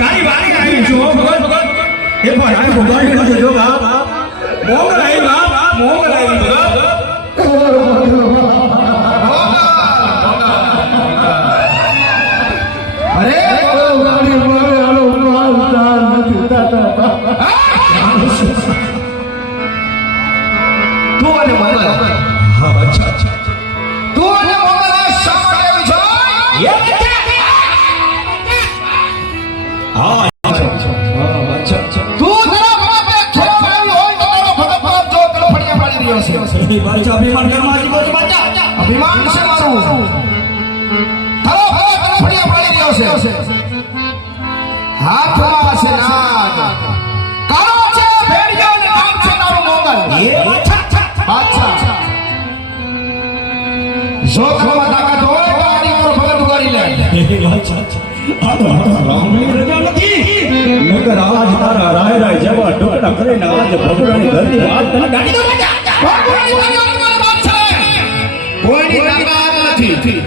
તારી વારી આવી જો ભગત એ ભાઈ આ ભગવાન નો જો બાપ મોગલ આવી બાપ મોગલ આવી ભગત અભિમાન અભિમાન છે મારું થરો ફળિયા પાડી રહ્યો છે હાથમાં છે નાગ કાળો છે ભેડિયો ને નામ છે તારું મોગલ એ બાદશાહ જોખમાં તાકાત હોય તો આની પર ભગત કરી લે આ તો રામની રજા નથી નકર આજ તારા રાય રાય જેવા ટુકડા કરીને આજ ભગવાનની ધરતી આજ તને દાડી દો કોઈની તાકાત નથી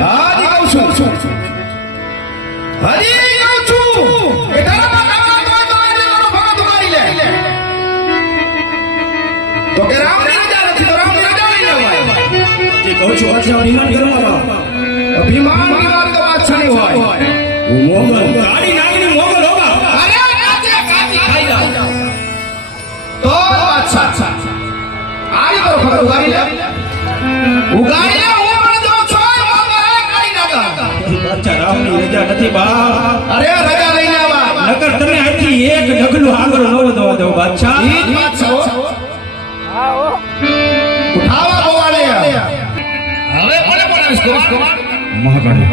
હાજી કહું છું હજી કહું છું કે તારામાં તાકાત હોય તો આજે તારો ભગત ઉગાડી લે તો કે રામની રજા નથી તો રામની રજા લઈ લેવાય જે કહું છું અચ્છા અભિમાન કરવાના અભિમાન ની વાત તો બાદશાહની હોય હું મોગલ ગાડી નાગીની મોગલ હોગા અરે કાચે કાચી ખાઈ જાવ તો બાદશાહ આજે તારો ભગત ઉગાડી લે ઉગાડી લે હું પણ જો છો મોગલ કાઢી નાખા અચ્છા રામની રજા નથી બા અરે રજા લઈને આવા નકર તમે અહીંથી એક ઢગલું આગળ ન વધવા દો બાદશાહ ઈ જ વાત છે મહાકાળી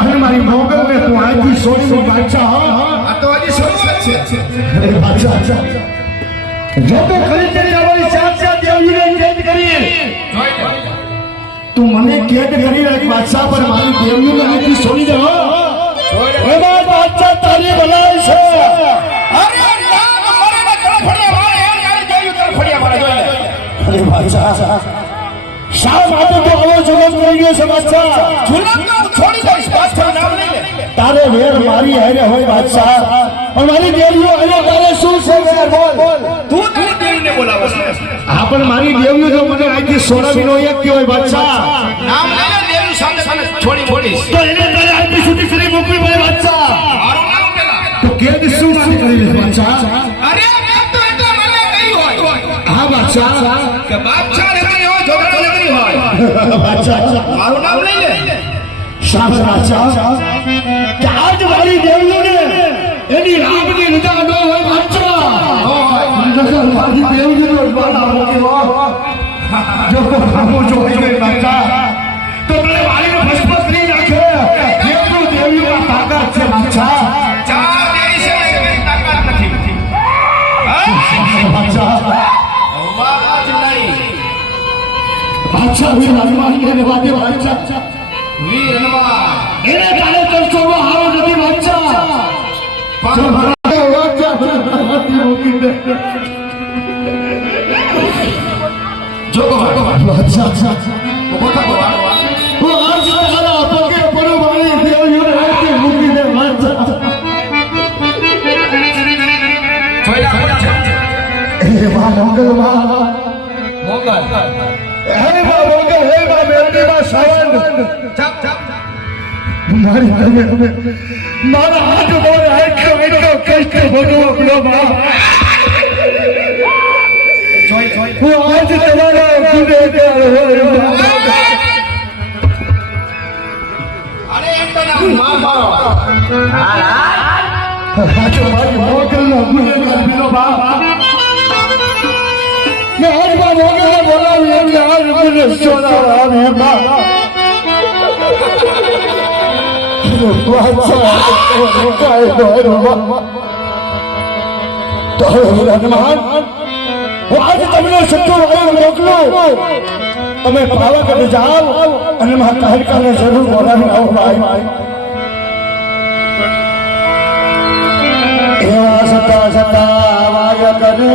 અને મારી મોગલ ને તું આજથી સોની બાદશાહ આ તો હજી શરૂઆત છે અરે બાદશાહ જો તે ખરી તેરી અમારી સાક્ષાત દેવીને કેદ કરી તું મને કેદ કરી રાખ બાદશાહ પર મારી દેવીને આજથી છોડી દે હો એ બાદશાહ તારી ભલાઈ છે અરે નામ મરે ને તળફડિયા મારે એમ યાર જોયું તળફડિયા મારે જોઈ લે અરે બાદશાહ શા માટે તો આવો જગત કરી ગયો છે બાદશાહ જુલમ તો છોડી દઈશ બાદશાહ નામ લઈ લે તારે વેર મારી હારે હોય બાદશાહ પણ મારી દેવીઓ હારે તારે શું છે વેર બોલ તું તારી દેવીને બોલાવો છે હા પણ મારી દેવીઓ જો મને આજથી સોનાવીનો એક કહેવાય બાદશાહ નામ લઈ લે દેવી સામે સામે છોડી છોડીશ તો એને તારે આજથી સુધી કરી મોકલી પડે બાદશાહ મારું નામ પેલા તો કેદ શું કામ કરી લે બાદશાહ અરે મેં તો એટલે મને કહ્યું હોય હા બાદશાહ કે બાદશાહ નગરી હોય જોગડા નગરી હોય બાદશાહ મારું નામ લઈ લે શાબાશ બાદશાહ કે આજ મારી દેવીઓને એની રામની રજા ન હોય બાદશાહ મારી દેવીનો બાદા મોકલો જો કામો જોઈ બાદશાહ તો મને મારીને ભસ્મ કરી નાખે જેટલું દેવીઓમાં તાકાત છે બાદશાહ ચાર દેવી છે એવી તાકાત નથી બાદશાહ અવાજ નહીં બાદશાહ વીર હનુમાનને વાદે બાદશાહ વીર હનુમાન એને તારે તરસોમાં હારો નથી બાદશાહ જો મારા વાચા મૂકી દે જો બાદશાહ ઉભો થા હું આજ તારા પગે પડું મારી દેવીઓને હાથે મૂકી દે બાદશાહ જોઈલા હે માં મંગલ માં મોગલ હે માં મંગલ હે માં મેરડી માં સાવન ચાપ ચાપ મારી તમે મારા હાથ મોર આંખો એટલો કષ્ટ ભોગવો માં જોઈ હું આજ તમારા ગુનેગાર હોય અરે એમ તો ના માર મારો આજો મારી મોગલનો ગુનેગાર બીનો બાપ ને આજ માં મોગલને બોલાવી એમને આજ મને સોનારા આવે માં તો હનુમાન હું આજ તમને સત્ય મોકલું તમે પાવાગઢ જાઓ અને મારા કાહડકાને જરૂર બોલાવી આવો ભાઈ એવા સતા સતા વાય કરે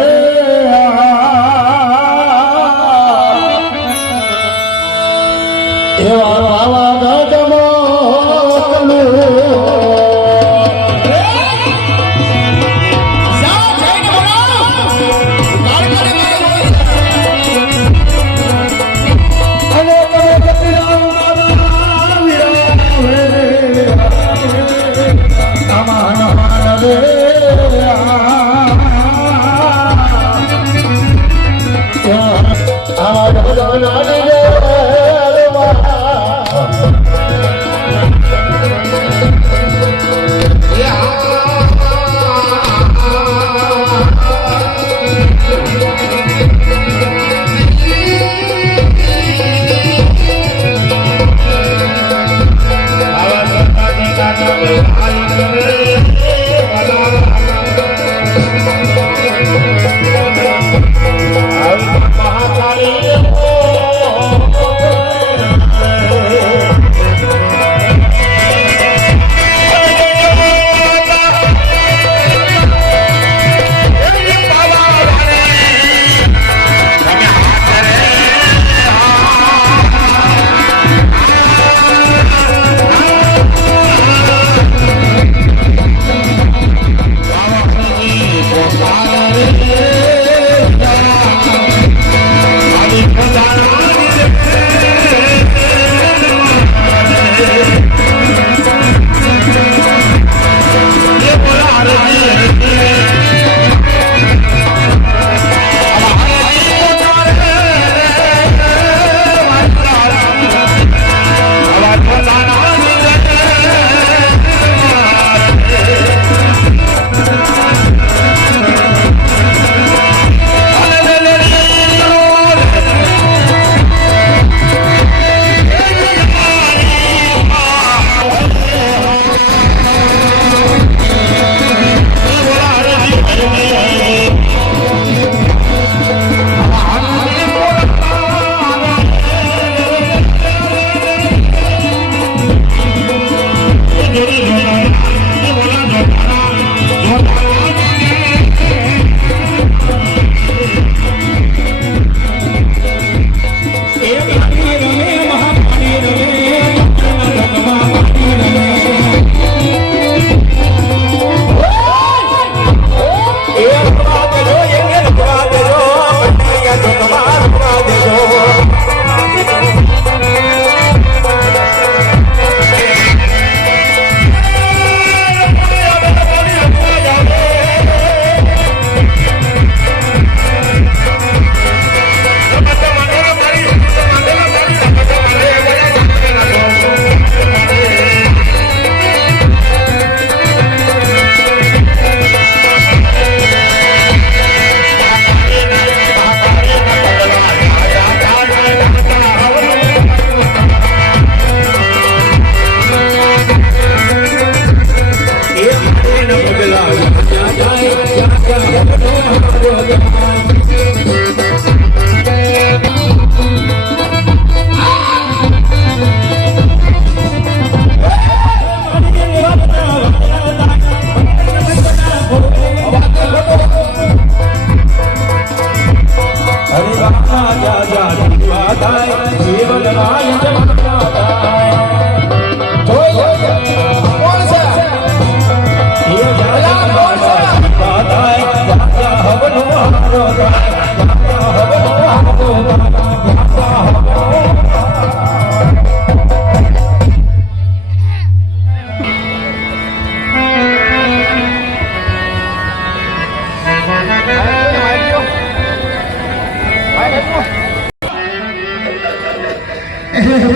એવા પાવાગઢ મોકલું અને તમે કપિરામ બાબા વિરા અમાન માનવે આવા બધા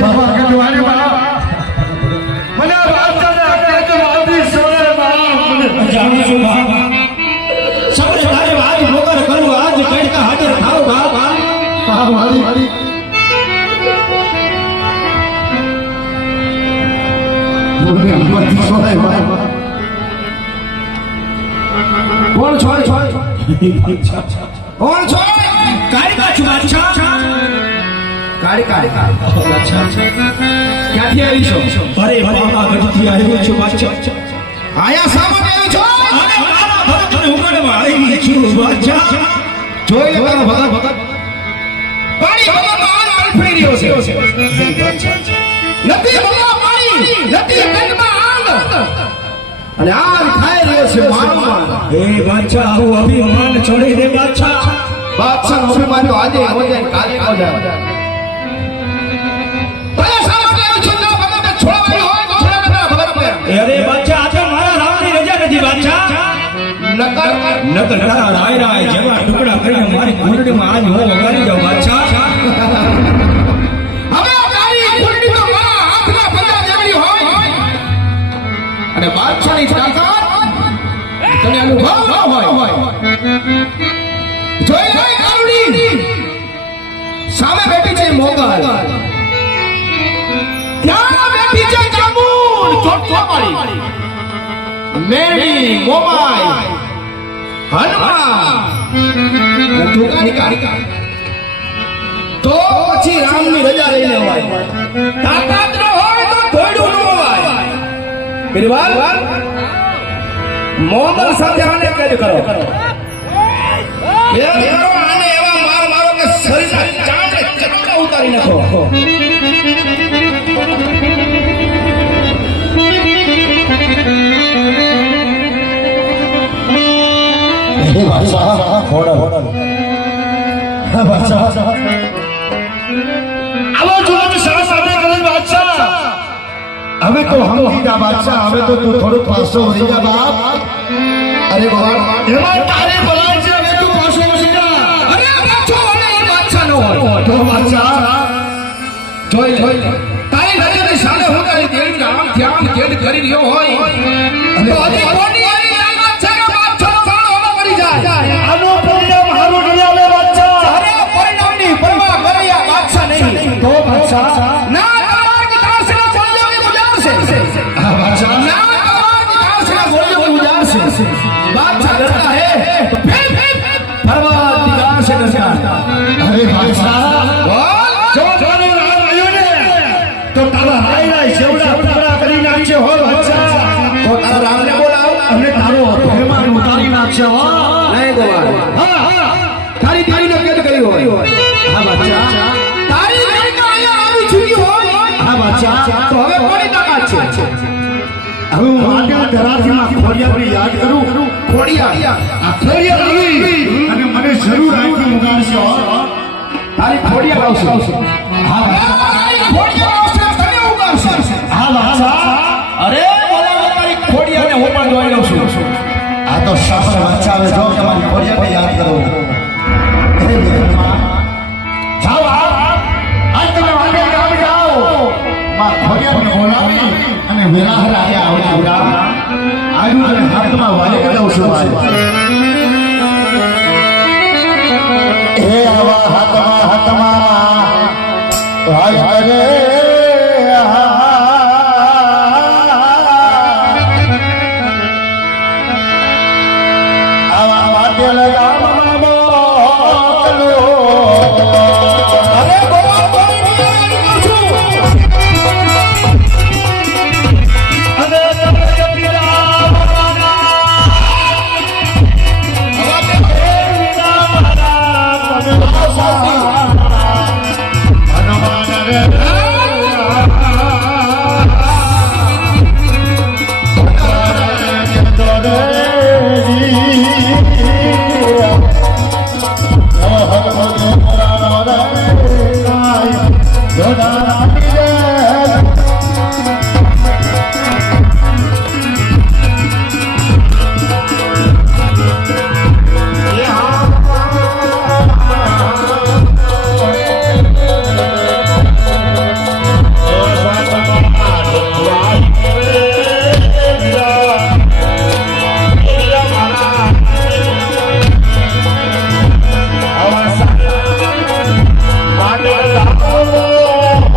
બાબા કહેવાને બા મને આ વાર્તાને આટલે તો વાતી સોરે બા જાણું છું બાબા સબરે તારે આજ મોગર કરું આજ કડકા હાજર થાવ બાબા આ મારી બોલે વાતી સોરે બા કોણ છો કોણ છો કાળકા છું બાદશાહ કાળકા ક્યાંથી આવી છો અરે બાબા ગઢથી આવ્યો છું બાદશાહ આયા સામે આવ્યો છો અરે મારા ભગતને ઉગાડવા આવી છું બાદશાહ જોઈ લે તારો ભગત પાણી ભગવાન આલ ફરી રહ્યો છે નથી ભગવા પાણી નથી કદમાં આલ અને આલ ખાઈ રહ્યો છે મારું એ બાદશાહ આવું અભિમાન છોડી દે બાદશાહ બાદશાહ નો અભિમાન આજે હો જાય કાલે હો જાય કયા સામે આવ્યો છો ના ભગત છોડવાની હોય તો છોડે ના ભગત પર અરે બાદશાહ આજે મારા રામની રજા નથી બાદશાહ નકર તારા રાય રાય જેવા ટુકડા કરીને મારી ઘૂંટણીમાં આજ હું વગાડી જાઉં બાદશાહ હવે તારી ઘૂંટણી તો મારા હાથના પંજા જેવડી હોય અને બાદશાહની તાકાત તને અનુભવ ન હોય જોઈ લે કારુડી સામે બેઠી છે મોગલ ત્યાં બેઠી છે ચામુંડ ચોટવાળી મેરડી મોમાઈ હનુમાન તુકાની કાળિકા તો પછી રામની રજા લઈને અવાય તાકાત ન હોય તો ધોડું ન અવાય મેરી વાત મોગલ સાથે આને કેદ કરો આને એવા માર મારો કે શરીરના ચામડે ચટકા ઉતારી નાખો આવો જોત સરસ આપણે કરે બાદશાહ હવે તો હમ હીરા બાદશાહ હવે તો તું થોડું પાછો વળી જા બાપ અરે બાબા એમાં તારે બોલાય છે હવે તું પાછો વળી જા અરે પાછો અને એ બાદશાહ નો હોય તો બાદશાહ જોઈ લે તારી નજરની સામે હું તારી દેવી આમ ધ્યાન કેદ કરી રહ્યો હોય તો હજી કોની આવી લાગત છે કે બાદશાહનો પ્રાણ હવે મરી જાય આનો પરિણામ હારું નહીં આવે બાદશાહ અરે પરિણામની પરવા કર્યા બાદશાહ નહીં તો બાદશાહ ના તમાર કે દાસના બોલ્યોની ગુજારશે આ બાદશાહ ના તમાર કે દાસના બોલ્યોની ગુજારશે बादशाह डरता है तो फिर परवरदिगार से डरता है અરે બાદશાહ बोल જો તારો રામ આવ્યો ને તો તારા રાય રાય સેવડા ટુકડા કરી નાખશે હો બાદશાહ तो तारा राम ने बोलाओ અને તારો અભિમાન ઉતારી નાખશે હો नहीं गोवाल હા હા थारी देवी ने कैद करी हो હા બાદશાહ तारी देवी का आया આવી ચૂકી હોય હા બાદશાહ તો હવે કોની તાકાત છે હવે હું આગળ ધરાતીમાં ખોડિયાને યાદ કરું ખોડિયા આ ખોડિયા આવી અને મને જરૂર આંખી ઉગાડશે હો તારી ખોડિયા આવશે હા તારી ખોડિયા આવશે તને ઉગાડશે હા બાદશાહ અરે બોલાવો તારી ખોડિયાને હું પણ જોઈ લઉં છું આ તો શાસ્ત્ર બચાવે જો કે મારી ખોડિયાને યાદ કરો હે બેનમાં જાઓ આજ તમે વાગે ગામ જાઓ માં ખોડિયાને બોલાવી અને વિરાહ રાજા આવડા આજુ અને હાથમાં વાલે દઉં છું હે આવા હાથમાં વાલે રે આવા માટે લગામમાં મોકલો અરે ગોવા કોઈ નહીં આવી છું અને તમે જપીરા જોડા રાખી દે Oh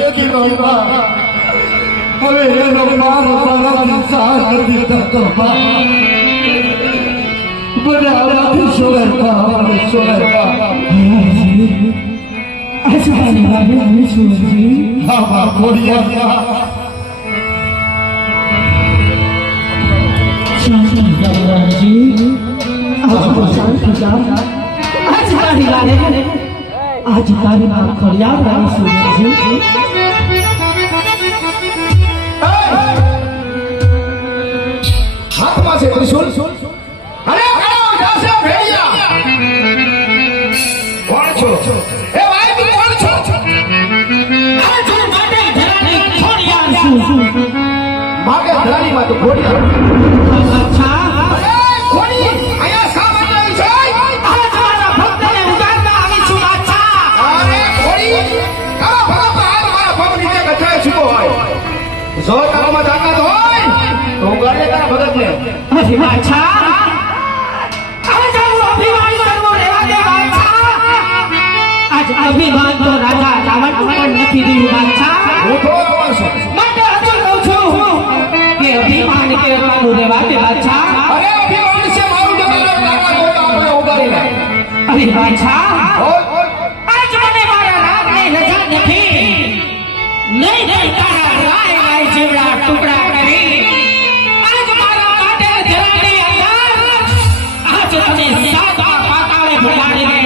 દેખી બાપા હવે એનો મારો તારાથી સાથ નથી થતો મને આવાથી સોગરબા આજુબાજુ વાગે આવે સુરજી હા બા ખોડિયા શાંતિ ભગવાનજી આજુ શાંતિ જાઓ આજ તારી લાગે આજ તારી માં ફરિયાદ આવી સુરજી હાથમાં છે ત્રિશુલ અરે ખાઓ જાશે ભેડિયા કોણ છો એ ભાઈ તું કોણ છો આજુ માટે ધરાની ખોડિયાર છું માગે ધરાની માં તો ખોડિયા અચ્છા અરે ખોડી આયા શા માટે આવી છે આજ મારા ભક્તને ઉગાડવા આવી છું અચ્છા અરે ખોડી તારા ભગત આજ મારા પગ નીચે ગઠાય છૂટો હોય જો તારામાં તાકાત હોય તો ઉગાડે તારા ભગતને અરે અચ્છા આજ હું અભિમાન કરવો રહેવા દે અચ્છા આજ અભિમાન તો રાજા રાવણ પણ નથી રહ્યું અચ્છા હું તો કોણ છું માટે હજુ કહું છું કે અભિમાન કરવાનું રહેવા દે અચ્છા અરે અભિમાન છે મારું જગત તાકાત હોય તો આપણે ઉગાડી લે અરે અચ્છા બોલ આજ મને મારા રામને રજા નથી નહીં તારા રાય જેવડા ટુકડા કરી આજ મારા માટે ધરાની અંદર આજ તને સાદા પાતાળે ભગાડી દે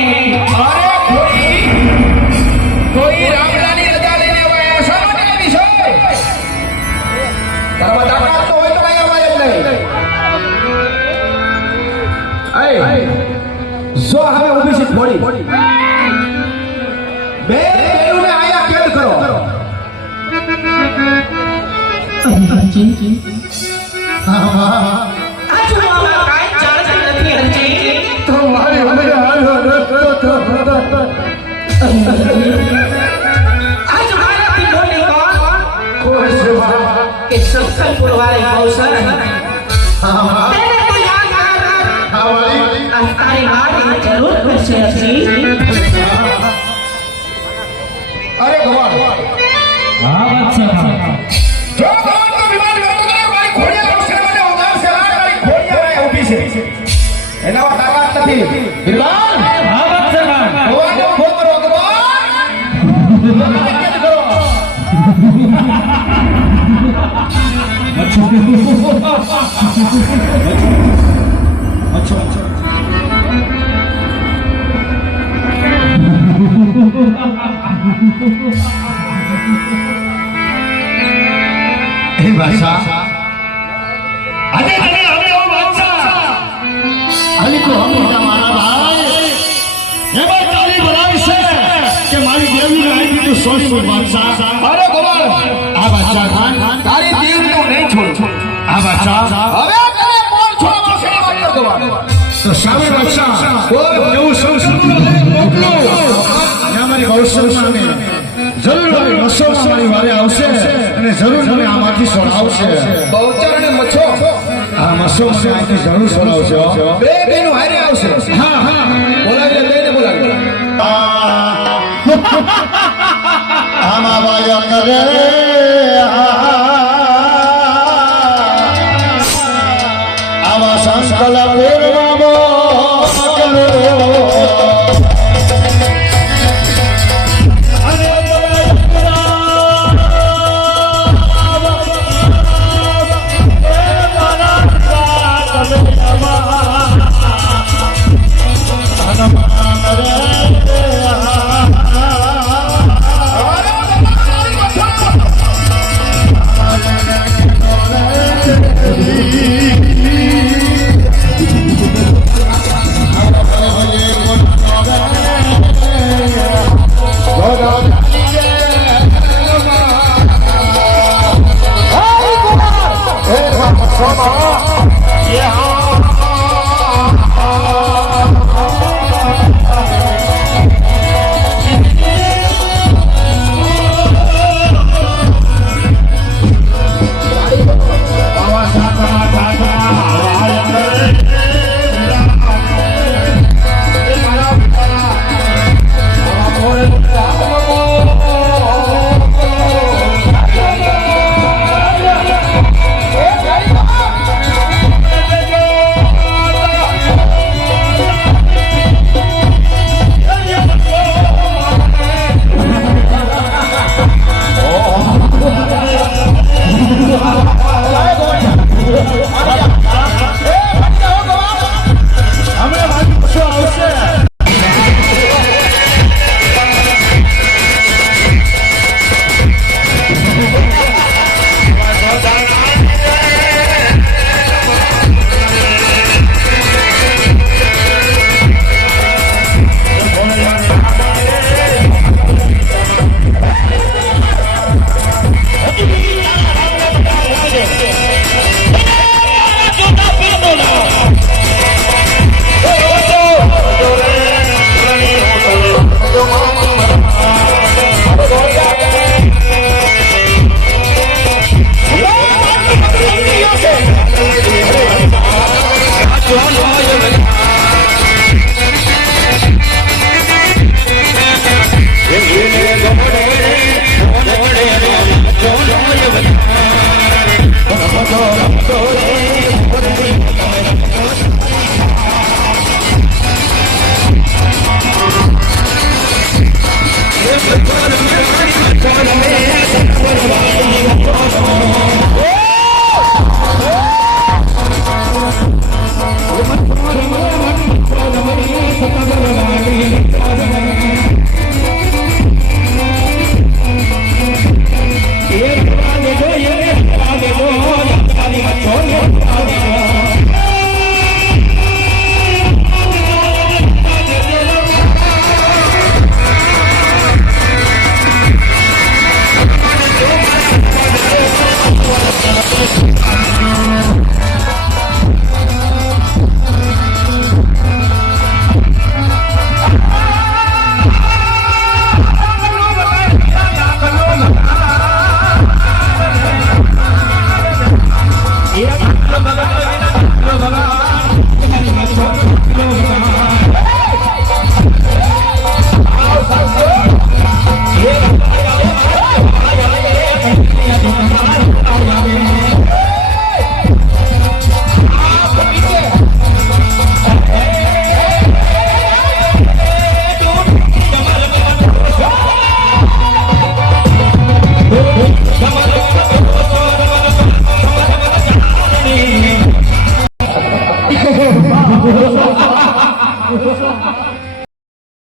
અરે કોઈ રામલાની રજા લઈને આવ્યા શા માટે આવી છે તારામાં તાકાત તો હોય તો કઈ અવાય જ નહીં જો હવે ઊભી છે થોડી બે બેરુને આયા કેદ કરો આજ મારા કાંઈ ચાલતી નથી હરજી તો મારી હવે હાલો આજ મારાથી બોલી કોણ ખુશ બા કે સત્સંગપુર વાળી કૌશલ તેને તો યાદ કર આ તારી વાતની જરૂર પડશે હરજી અરે ભગવાન જો ભગવાન તો વિવાદ વ્યક્ત કરે મારી ખોડિયા અવસર મને ઉગાડશે મારી ખોડિયા અહીં ઊભી છે એના તાકાત નથી વિદ્વાન ભગવાનનો ફોન કરો ભગવાન કેદ કરો હે બાદશાહ આજે તને હવે ઓ બાદશાહ અલી કો હમીજા મારા ભાઈ એમાં તારી બનાવી છે કે મારી દેવી આવી દીધું સોચું બાદશાહ અરે ભગવાન આ બાદશાહ ખાન તારી દેવને હું નહીં છોડું આ બાદશાહ હવે તને કોણ છોડવા છે વાત કર ભગવાન તો સામે બાદશાહ બોલ એવું સંસ્કૃત મોકલો અમારી ગૌશાળામાં અમે જરૂર અમારી મસોમાં મારી વારે આવશે અને જરૂર મને આમાંથી સોડાવશે બહુચર અને મચ્છો આ મસો મને આથી જરૂર સોડાવશે હો. બે બેનું હારે આવશે હા હા બોલાવી લે બેને બોલાવી લે. આમાં વાયા કરે આમાં સંકલ્પ પૂર્વમાં કરો